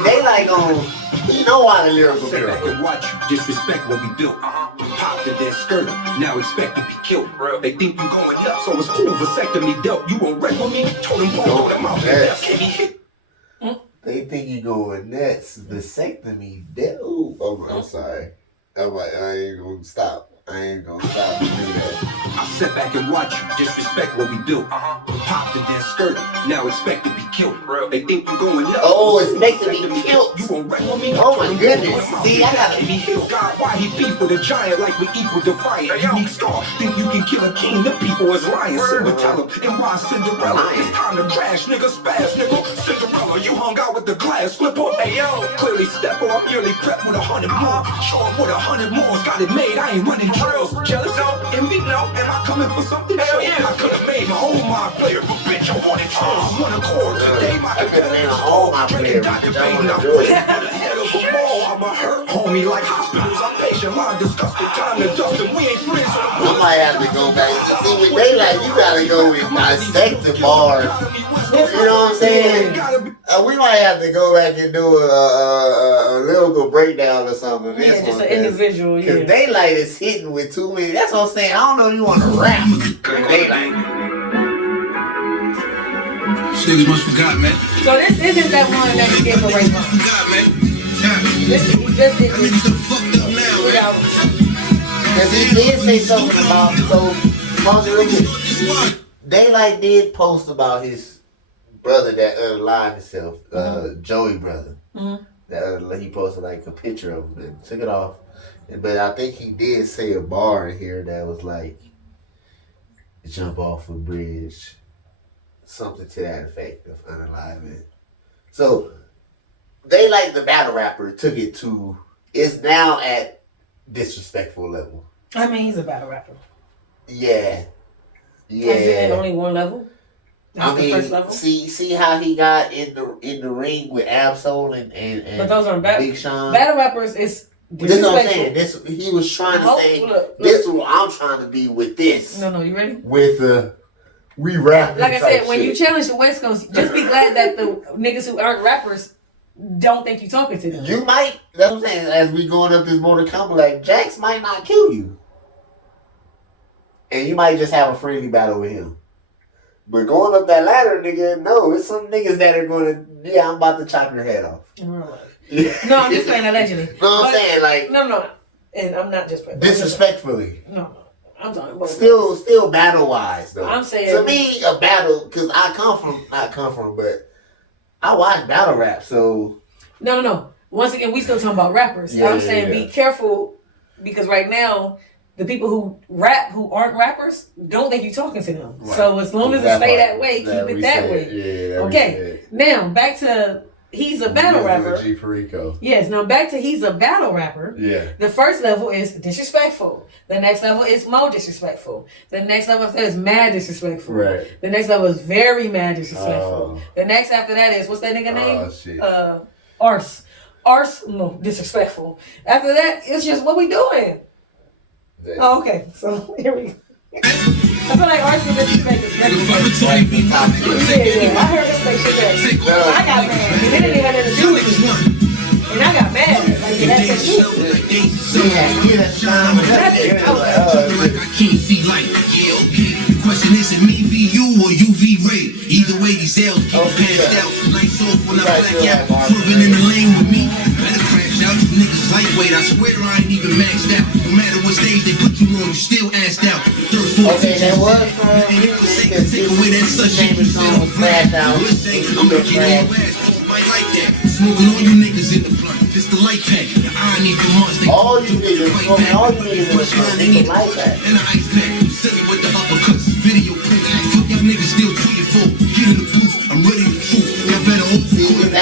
they like on? You know why the lyrical Sit back girl. and watch you disrespect what we built. Popped in that skirt, now expect to be killed. They think you going nuts, so it's cool. Vasectomy dealt. You won't wreck with me. Told them both them out. Can't be hit. They think you going nuts. Vasectomy. Ooh, oh, I'm sorry. I'm like, I ain't gonna stop. I ain't gonna stop doing that. I sit back and watch you disrespect what we built. Popped in that skirt, now expect to be killed. They think you going nuts. Oh, expect to be killed. You won't wreck with me. Oh my goodness. See, I gotta be healed. God, why he beef with a giant like we equal defiant? Unique scar. Think you can kill a king? The people is lying. Simba tell him. And why Cinderella? It's time to crash, nigga. Spaz, nigga. Cinderella, you hung out with the glass flipper. Ayo, clearly step or I'm nearly prepped with 100 more. Show up with 100 more. Got it made. I ain't running drills. Jealous? No. Envy? No. Am I coming for something? Hell yeah. I could have made my own mind player, but bitch, I wanted trolls. One accord. Today my competitors all drinking Dr. Payne. I'm with the head of a ball. I'm a hurt homie like hospitals. I'm patient, mind disgusted. Time to dust and we ain't friends. I might have to go back. See, with Daylight, you gotta go with dissecting bars. You know what I'm saying? We might have to go back and do a lyrical breakdown or something. Yeah, just an individual, Because Daylight is hitting with too many. That's what I'm saying. I don't know if you want to rap with Daylight. Niggas must forgot, man. So this isn't that one that he did for Ray Vaughn. Forgot, man. This he just did Niggas done fucked up now, 3 man. hours. Because he did say something about, so Daylight did post about his brother that unalived himself, Joey brother. That he posted like a picture of him and took it off. But I think he did say a bar in here that was like, jump off a bridge. Something to that effect of unaliving. So Daylight, the battle rapper, took it to, it's now at disrespectful level. I mean, he's a battle rapper. Yeah. Is it at only one level? That's the first mean, level. see how he got in the ring with Absol and But those are Big Sean. Battle rappers is This is what I'm saying. This he was trying to say. Look. This is what I'm trying to be with this. No, you ready? With the we rap. Like I said, when you challenge the West Coast, just be glad that the niggas who aren't rappers don't think you talking to them. You might. That's what I'm saying. As we going up this Mortal Kombat, like Jax might not kill you, and you might just have a friendly battle with him. But going up that ladder, nigga, no, it's some niggas that are gonna. Yeah, I'm about to chop your head off. In real life. No, I'm just playing allegedly. No, I'm saying like no, and I'm not just playing disrespectfully. No, I'm talking about still battle wise though. I'm saying to me a battle because not come from, but I watch battle rap. So no. Once again, we still talking about rappers. I'm saying be careful because right now the people who rap who aren't rappers don't think you talking to them. Right. So as long as it stay that way, keep it that way. Yeah. Okay. Now back to. He's a battle rapper. G Perico. Yes. Now back to he's a battle rapper. Yeah. The first level is disrespectful. The next level is more disrespectful. The next level is mad disrespectful. Right. The next level is very mad disrespectful. The next after that is what's that nigga name? Oh shit. Ars. No, disrespectful. After that, it's just what we doing. Damn. Oh, okay. So here we go. I feel like Ars was disrespectful. Yeah. I heard him say shit back. I got mad. He didn't even have to do with it. And I got mad. Like, that's a shit. I can't see light. Yeah, okay. The question is, it me v you or you v Ray? Either way, these L's get passed out. Lights off when I black out. Swerving in the lane with me. Better crash out. You niggas lightweight. I swear I ain't even maxed out. No matter what stage they put you on, you still assed out. Okay, that was from take away that such shit you said on Flash Out. I'm gonna get your ass. Might like that. Smoking all you niggas in the blunt. It's the light pack. I need for months. All you niggas smoking all you niggas in the light pack. And the ice pack. Silly with the uppercuts. Video clip. Fuck y'all niggas still 3 or 4. Get in the booth. I'm ready to shoot. Y'all better hope for it.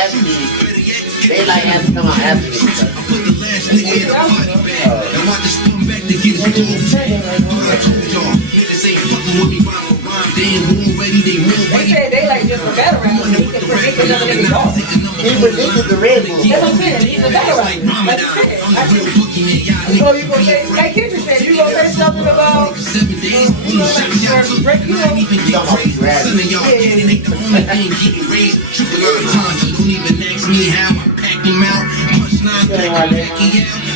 They like have to come out after this. I put the last nigga in a body bag. And watch the spun back to get his dog tag. Thought I told y'all. Niggas ain't fucking with me. They ain't warm ready. They warm ready. They said they like just a battle rapper. He can predict another nigga's dog. He predicted the Red Bull. That's what I'm saying. He's a battle rapper. Like you said. So you gonna say, like Kendrick said, you gonna say something about, Don't even ask me how I pack him out. Punchline, pack him out.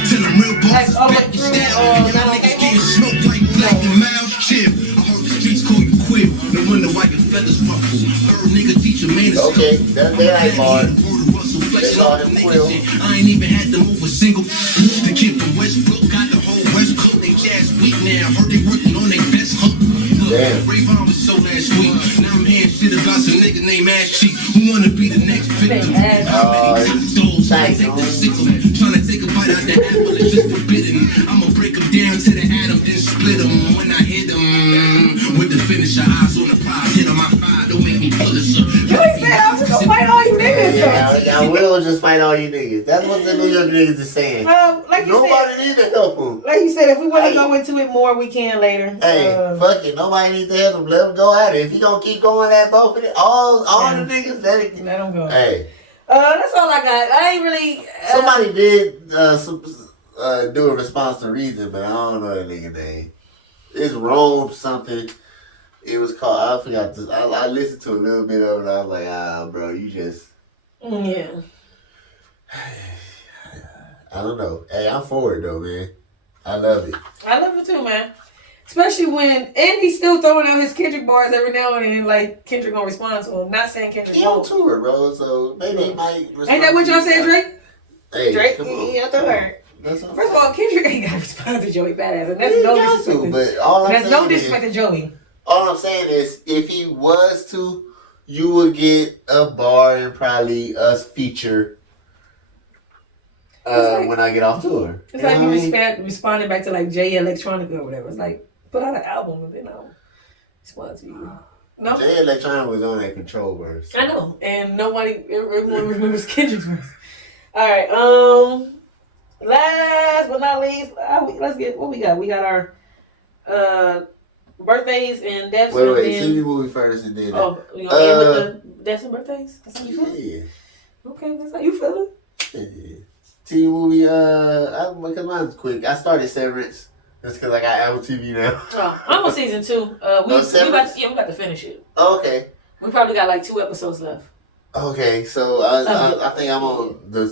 Tell him real boss, back your style. Y'all niggas getting smoked like black and mild. Chill. I heard the streets call you quill. No wonder why your feathers ruffle. Bird nigga teach a man to okay, that's that bars. They call him Quill. I ain't even had to move a single. The kid from Westbrook got the whole West Coast. They jazz weak now. Heard they working on their best hook. Rayvon was so last week. Now I'm hearing shit about some nigga named Ash Cheek. Who wanna be the next victim? Trying to take a bite out the apple, it's just forbidden. I'ma break them down to the atom, then split them. When I hit them with the finisher, eyes on the prize, hit on my fire, don't make me pull it. You ain't said I was just gonna fight all you niggas. Yeah, I will just fight all you niggas. That's what the New York niggas is saying. Like you nobody said, need to help them. Like you said, if we want to go into it more, we can later. Hey, fuck it. Nobody needs to help them. Let them go at it. If he gonna keep going at both of them, all the niggas, let them go. Hey. That's all I got. I ain't really. Somebody did do a response to Reason, but I don't know that nigga name. It's Rome something. It was called. I forgot. I listened to a little bit of it. And I was like, bro, you just. Yeah. I don't know. Hey, I'm for it though, man. I love it. I love it too, man. Especially when, and he's still throwing out his Kendrick bars every now and then, like Kendrick gonna respond to him. Not saying Kendrick. He on tour, bro, so maybe he might respond. Ain't that what y'all said, Drake? Hey, Drake, come on. he out there. First of all, Kendrick ain't gotta respond to Joey Badass, and that's no disrespect. But all I'm saying no disrespect to Joey. All I'm saying is, if he was to, you would get a bar and probably us feature. When I get off tour. It's like you responding back to like J Electronica or whatever. It's like, put out an album and then I'll respond to you. No? J Electronica was on that Control verse. I know. And everyone remembers Kendrick's verse. Alright, last but not least, let's get what we got. We got our birthdays and deaths. Wait, and TV then, movie first and then. oh, you gonna end with the deaths and birthdays? That's how you feel? Yeah. Okay, that's how you feeling. Yeah. TV movie, because mine's quick. I started Severance. That's because I got Apple TV now. Oh, I'm on season 2. We about to finish it. Oh, okay. We probably got like 2 episodes left. Okay, so I think I'm on the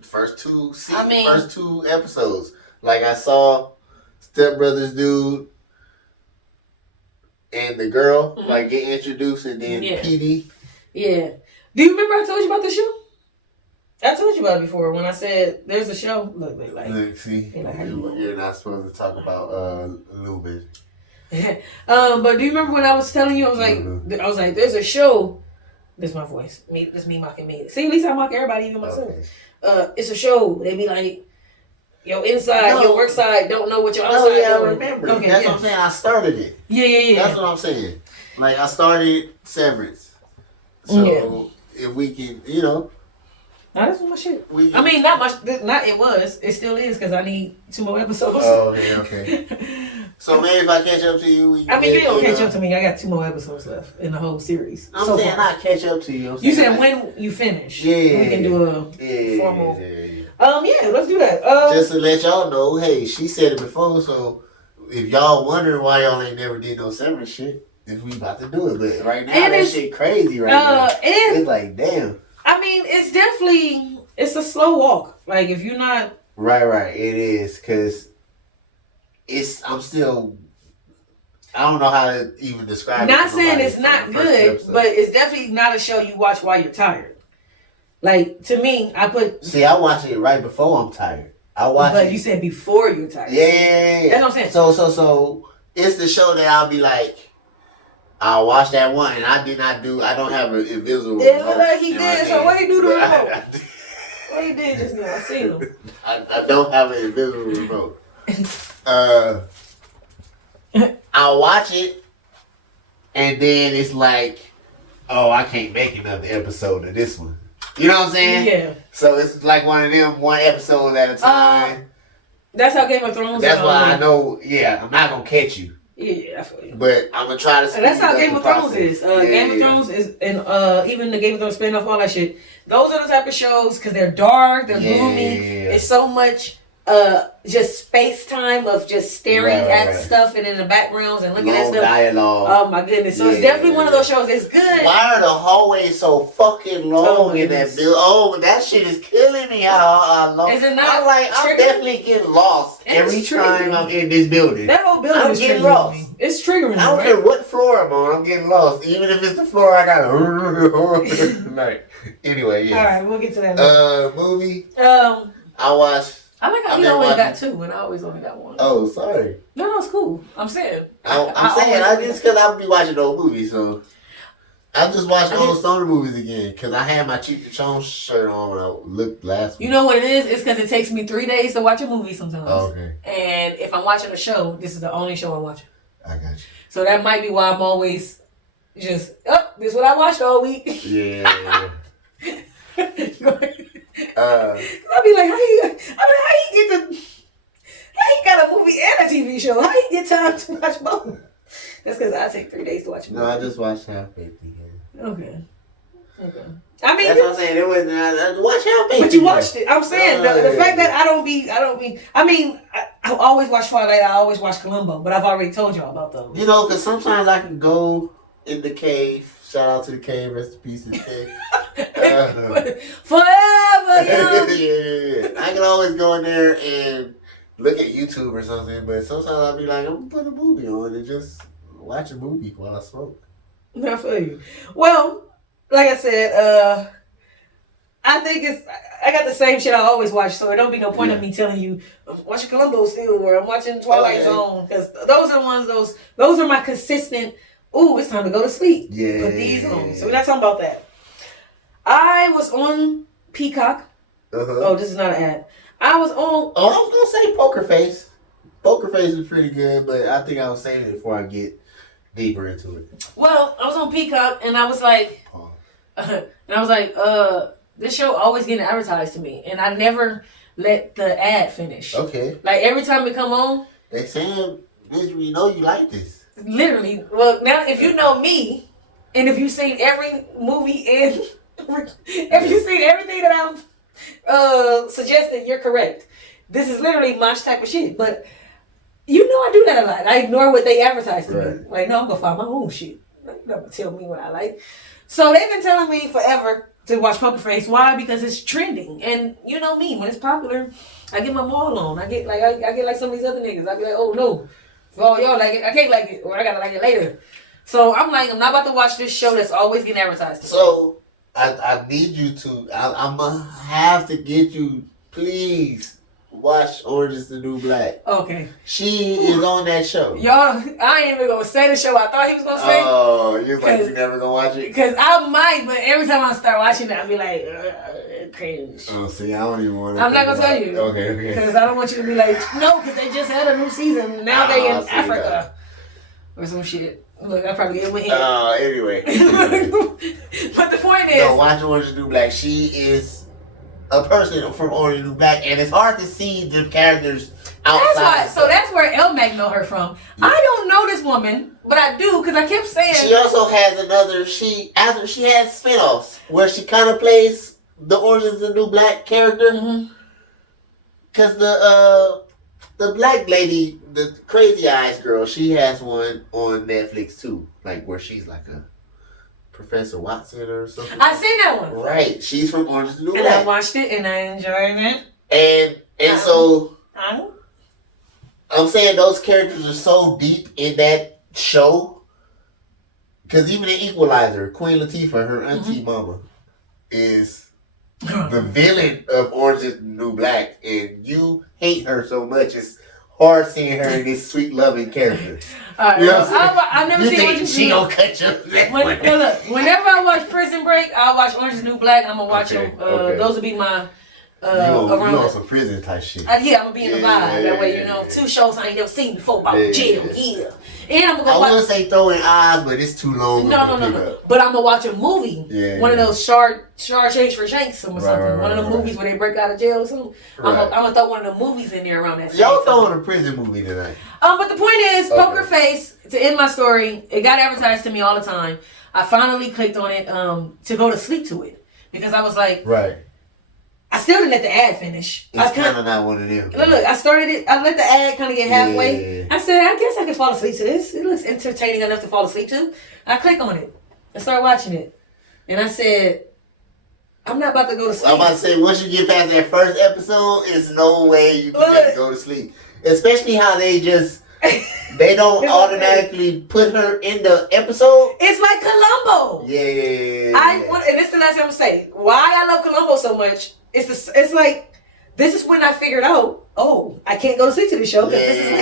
first two episodes. Like I saw Step Brothers dude and the girl like get introduced, and then PD. Yeah. Do you remember I told you about the show? I told you about it before when I said there's a show. Look, see, you're not supposed to talk about Lubin. But do you remember when I was telling you? I was like, there's a show. This is my voice. This me mocking me. See, at least I mock everybody, even myself. Okay. It's a show. They be like, your inside, your work side don't know what your outside doing. I remember. Okay, that's what I'm saying. I started it. Yeah. That's what I'm saying. Like, I started Severance. So, if we can, Nah, that's my shit. Not much. It was. It still is because I need 2 more episodes. Oh, okay. So maybe if I catch up to you, you don't catch up to me. I got 2 more episodes left in the whole series. I'm saying not catch up to you. You said when you finish. Yeah. We can do a formal. Yeah, let's do that. Just to let y'all know, hey, she said it before, so if y'all wondering why y'all ain't never did no Severance shit, if we about to do it, but right now that shit crazy now. It's like damn. It's definitely a slow walk. Like if you're not right, it is because I don't know how to even describe it. Not saying it's not good, but it's definitely not a show you watch while you're tired. Like to me, I watch it right before I'm tired. But you said before you're tired. Yeah. That's what I'm saying. So it's the show that I'll be like, I'll watch that one, and I don't have an invisible remote. It looked like he did, so what he do to the remote? What he did just now? I seen him. I don't have an invisible remote. I'll watch it, and then it's like, oh, I can't make another episode of this one. You know what I'm saying? Yeah. So it's like one of them, one episode at a time. That's how Game of Thrones. That's why I know. Yeah, I'm not gonna catch you. Yeah, I feel you. But I'm gonna try to. That's how Game of Thrones is. Game of Thrones is, and even the Game of Thrones spinoff, all that shit. Those are the type of shows because they're dark, they're gloomy. It's so much just space time of just staring at stuff and in the backgrounds and looking at stuff. Dialogue. Oh my goodness! So it's definitely one of those shows. It's good. Why are the hallways so fucking long in that building? Oh, that shit is killing me. How long? Is it not? I'm definitely getting lost every time I'm in this building. That whole building is getting lost. Me. It's triggering. I don't care what floor I'm on. I'm getting lost. Even if it's the floor I got. Right. Anyway, yeah. All right, we'll get to that. Movie. I watched. I like how he always got 2 and I always only got 1. Oh, sorry. No, it's cool. I'm saying. I just because I be watching old movies, so I just watched old stoner movies again because I had my Cheech and Chong shirt on when I looked last week. You know what it is? It's because it takes me 3 days to watch a movie sometimes. Oh, okay. And if I'm watching a show, this is the only show I'm watching. I got you. So that might be why I'm always just, this is what I watched all week. Yeah. I'll be like, how he got a movie and a TV show? How he get time to watch both? That's because I take 3 days to watch a movie. No, I just watched Half Baked again. Okay. That's what I'm saying. It was watch Half Baked. But you watched it. I'm saying the fact that I don't be. I always watch Twilight. I always watch Columbo, but I've already told y'all about those. You know, because sometimes I can go in the cave. Shout out to the cave. Rest in peace, in the cave. Forever young. Yeah. I can always go in there and look at YouTube or something, but sometimes I'll be like, I'm gonna put a movie on and just watch a movie while I smoke. I feel you. Well, like I said, I think I got the same shit I always watch, so it don't be no point of me telling you I'm watching Columbo still or I'm watching Twilight Zone, because those are the ones. Those are my consistent. Ooh, it's time to go to sleep. Yeah. Put these on. So we're not talking about that. I was on Peacock. Oh, this is not an ad. I was on. Oh, I was gonna say Poker Face. Poker Face is pretty good, but I think I was saving it before I get deeper into it. Well, I was on Peacock and I was like, this show always getting advertised to me, and I never let the ad finish. Okay. Like every time it come on, they saying, "Bitch, we know you like this." literally. Well, now if you know me, and if you've seen every movie and if you've seen everything that I've suggested, you're correct. This is literally my type of shit. But you know I do that a lot. I ignore what they advertise to me. Like, no, I'm gonna find my own shit. Like, you're not gonna tell me what I like. So they've been telling me forever to watch Poker Face. Why? Because it's trending. And you know me, when it's popular, I get my maul on. I get like some of these other niggas. I be like, oh no. Oh, y'all like it. I can't like it. Or I gotta like it later. So I'm like, I'm not about to watch this show that's always getting advertised to me. So I need you to, I'm gonna have to get you, please, watch Orange is the New Black. Okay. She is on that show. Y'all, I ain't even gonna say the show I thought he was gonna say. Oh, you're like, you never gonna watch it? Because I might, but every time I start watching it, I'll be like, cringe. Oh, see, I don't even want to. I'm not gonna tell you. Okay. Because I don't want you to be like, no, because they just had a new season. Now they in Africa. Or some shit. Look, I probably get my head. Anyway. But the point is, no, watch Orange is the New Black. She is a person from Orange is the New Black, and it's hard to see the characters outside. That's where Elmac know her from. Yeah. I don't know this woman, but I do because I kept saying. She also has another. She has spinoffs where she kind of plays the Orange is the New Black character. Because the black lady, the Crazy Eyes girl, she has one on Netflix too, like where she's like a Professor Watson or something. I seen that one. Right, she's from Orange is the New Black. And I watched it and I enjoyed it. And so I'm saying those characters are so deep in that show. Because even in Equalizer, Queen Latifah, her auntie mama, is the villain of Orange is the New Black, and you hate her so much. It's hard seeing her in this sweet, loving character. Alright, you know what I'm saying? I've never you seen think Orange is she New gonna cut you? Look, whenever I watch Prison Break, I'll watch Orange is the New Black, and I'm gonna watch them. Those will be my you on some prison type shit. I'm gonna be in the vibe. That way, you know, 2 shows I ain't never seen before about jail. Yeah. And I'm gonna go watch. I would say throwing eyes, but it's too long. No. But I'm gonna watch a movie. One of those Shard Shakes for Shanks or something. Right, one of the movies where they break out of jail or something. Right. I'm gonna throw one of the movies in there around that same Y'all time. throwing a prison movie tonight. But the point is, Poker Face, to end my story, it got advertised to me all the time. I finally clicked on it to go to sleep to it. Because I was like, right. I still didn't let the ad finish. It's kind of not one of them. Look, I started it. I let the ad kind of get halfway. Yeah. I said, I guess I can fall asleep to this. It looks entertaining enough to fall asleep to. I click on it. I start watching it. And I said, I'm not about to go to sleep. I'm about to say, once you get past that first episode, there's no way you can just go to sleep. Especially how they don't automatically put her in the episode. It's like Columbo. Yeah. And this is the last thing I'm going to say. Why I love Columbo so much. It's like, this is when I figured out, I can't go to sleep to the show. Because this is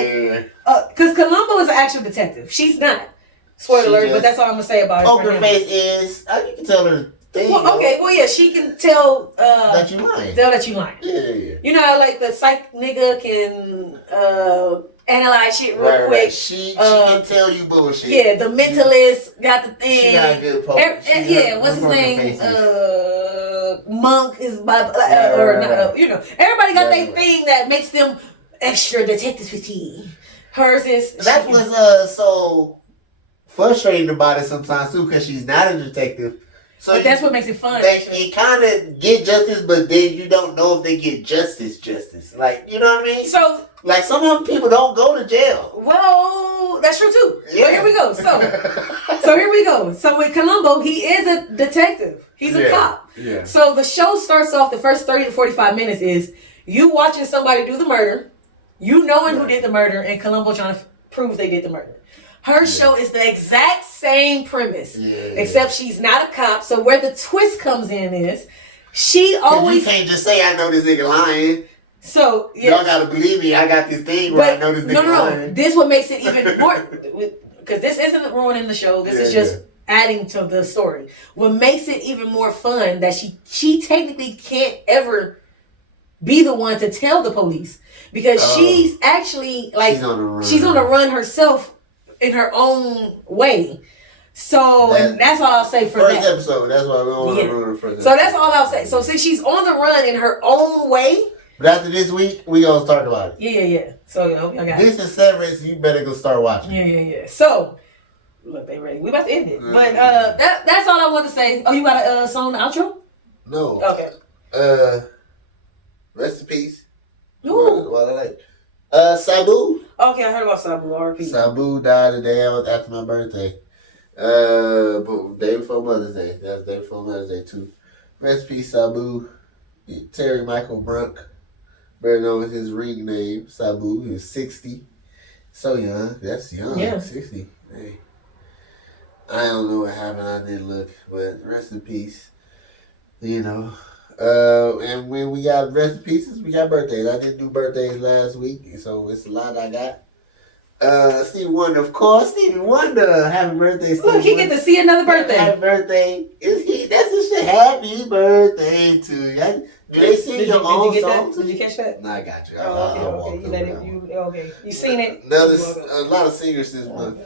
like, because Columbo is an actual detective. She's not. Spoiler alert, but that's all I'm going to say about it. Poker Face is, you can tell her thing. Well, she can tell that you lying. Tell that you lying. Yeah. You know, like the psych nigga can analyze shit real quick. She can tell you bullshit. Yeah, the mentalist got the thing. She got good poker. What's his name? Monk is everybody got their thing that makes them extra detective fatigue. Hers is. That's what's so frustrating about it sometimes too, because she's not a detective. So but that's what makes it fun. They kind of get justice, but then you don't know if they get justice. Like, you know what I mean? So, like, some of them people don't go to jail. Well, that's true too. Yeah. Well, here we go. So here we go. So with Columbo, he is a detective. He's a cop. Yeah. So the show starts off, the first 30 to 45 minutes is you watching somebody do the murder, you knowing who did the murder, and Columbo trying to prove they did the murder. Her show is the exact same premise, except she's not a cop. So where the twist comes in is she always... You can't just say, I know this nigga lying. So, y'all gotta believe me, I got this thing where I know this nigga lying. This what makes it even more... Because this isn't ruining the show. This is just adding to the story. What makes it even more fun that she technically can't ever be the one to tell the police. Because she's actually like... She's on the run herself in her own way. So that's all I'll say for first that. Episode. That's why we don't want to ruin the first episode. So that's all I'll say. So since she's on the run in her own way, But after this week, we gonna talk about it. Yeah. So I hope y'all got This is Severance. You better go start watching. Yeah. So, look, they ready. We about to end it. But that's all I want to say. Oh, you got a song outro? No. Okay. Rest in peace. Ooh. What I like. Sabu. Okay, I heard about Sabu. R.I.P. Sabu died the day after my birthday. But day before Mother's Day. That's day before Mother's Day too. Rest in peace, Sabu. Terry Michael Brunk, better known as his ring name, Sabu. He was 60. So young. That's young. Yeah. 60. Hey. I don't know what happened. I didn't look, but rest in peace. You know. And when we got rest in pieces, we got birthdays. I didn't do birthdays last week, so it's a lot I got. Stevie Wonder, of course. Stevie Wonder, happy birthday, Stevie Look, he Wonder. get to see another birthday. Happy birthday. That's just a happy birthday to you. They sing your own song. Did you catch that? Nah, I got you. Okay. You seen it? A lot of singers this month.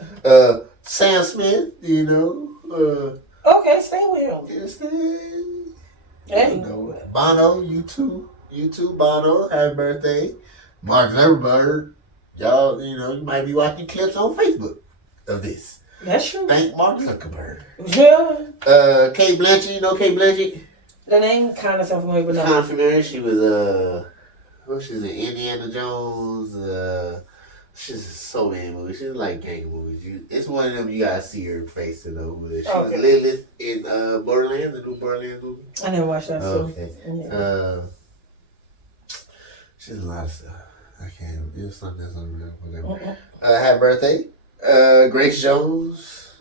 Sam Smith, you know. Okay, stay with him. You know, Bono, you too, Bono, happy birthday. Mark Zuckerberg, y'all, you know, you might be watching clips on Facebook of this. That's true. Thank Mark Zuckerberg. Yeah. Kate Blanchett, you know Kate Blanchett? The name kind of sounds familiar, but no. Kind of familiar. She was she's in Indiana Jones. She's in so many movies. She's like gang movies. It's one of them you gotta see her face to know who it is. She was Lilith in Borderlands, the new Borderlands movie. I never watched that. Okay. Yeah. She's a lot of stuff. I can't. It was something that's unreal. Whatever. Happy birthday, Grace Jones.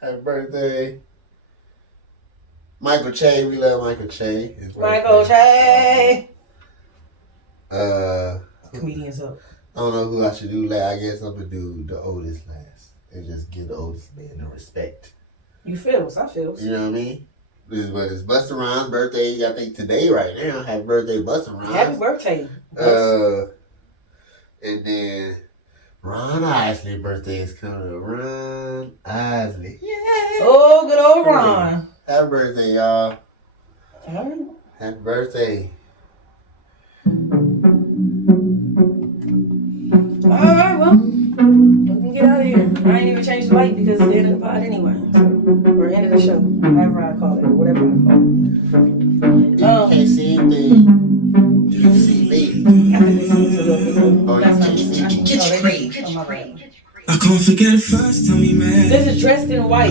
Happy birthday. Michael Che, we love Michael Che. Michael Che. Comedians up. I don't know who I should do last. I guess I'm gonna do the oldest last and just give the oldest man the respect. You feels, I feels. You know what I mean? It's Busta Rhymes' birthday. I think today, right now. Happy birthday, Busta Rhymes. Happy birthday. And then Ron Isley's birthday is coming up. Ron Isley. Yeah. Oh, good old Ron. Happy birthday, y'all. All right. Happy birthday. All right, well, we can get out of here. I ain't even changed the light because it's the end of the pod anyway. So, or end of the show, however I call it, or whatever I call it. You can't see anything. You see me. I think this is a little bit. Oh, you That's can't not see me. It's great. I can't forget the first time we met. This is Dressed in White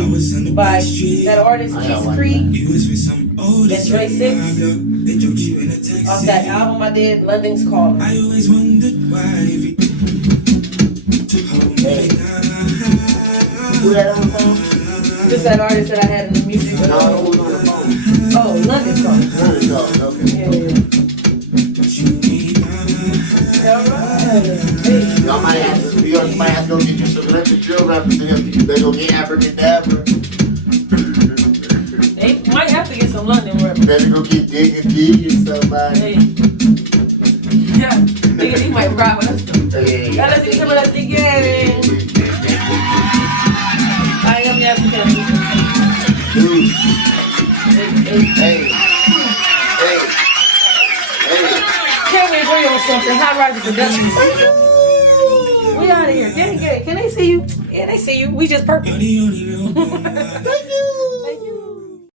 by that artist Kiss Creek You was with some old and Dre 6 They joked you in a taxi. off that album I did, London's Calling. I always wondered why every Who that on the phone? This is that artist that I had in the music. No, who's on the phone? Oh, London's Calling. London's Calling, okay. Yeah. All right. Hey. Y'all might have to go get you some electric drill rappers to help you. You better go get Abracadabra. They might have to get some London rappers. Better go get Digga D or somebody. Hey. Yeah, he might ride with us. Hey. Let's get together. I am the African. Dude. Hey. Can we agree on something? High Rises Productions. We out of here. Can they see you? Yeah, they see you. We just purple. You're the only real one. Thank you.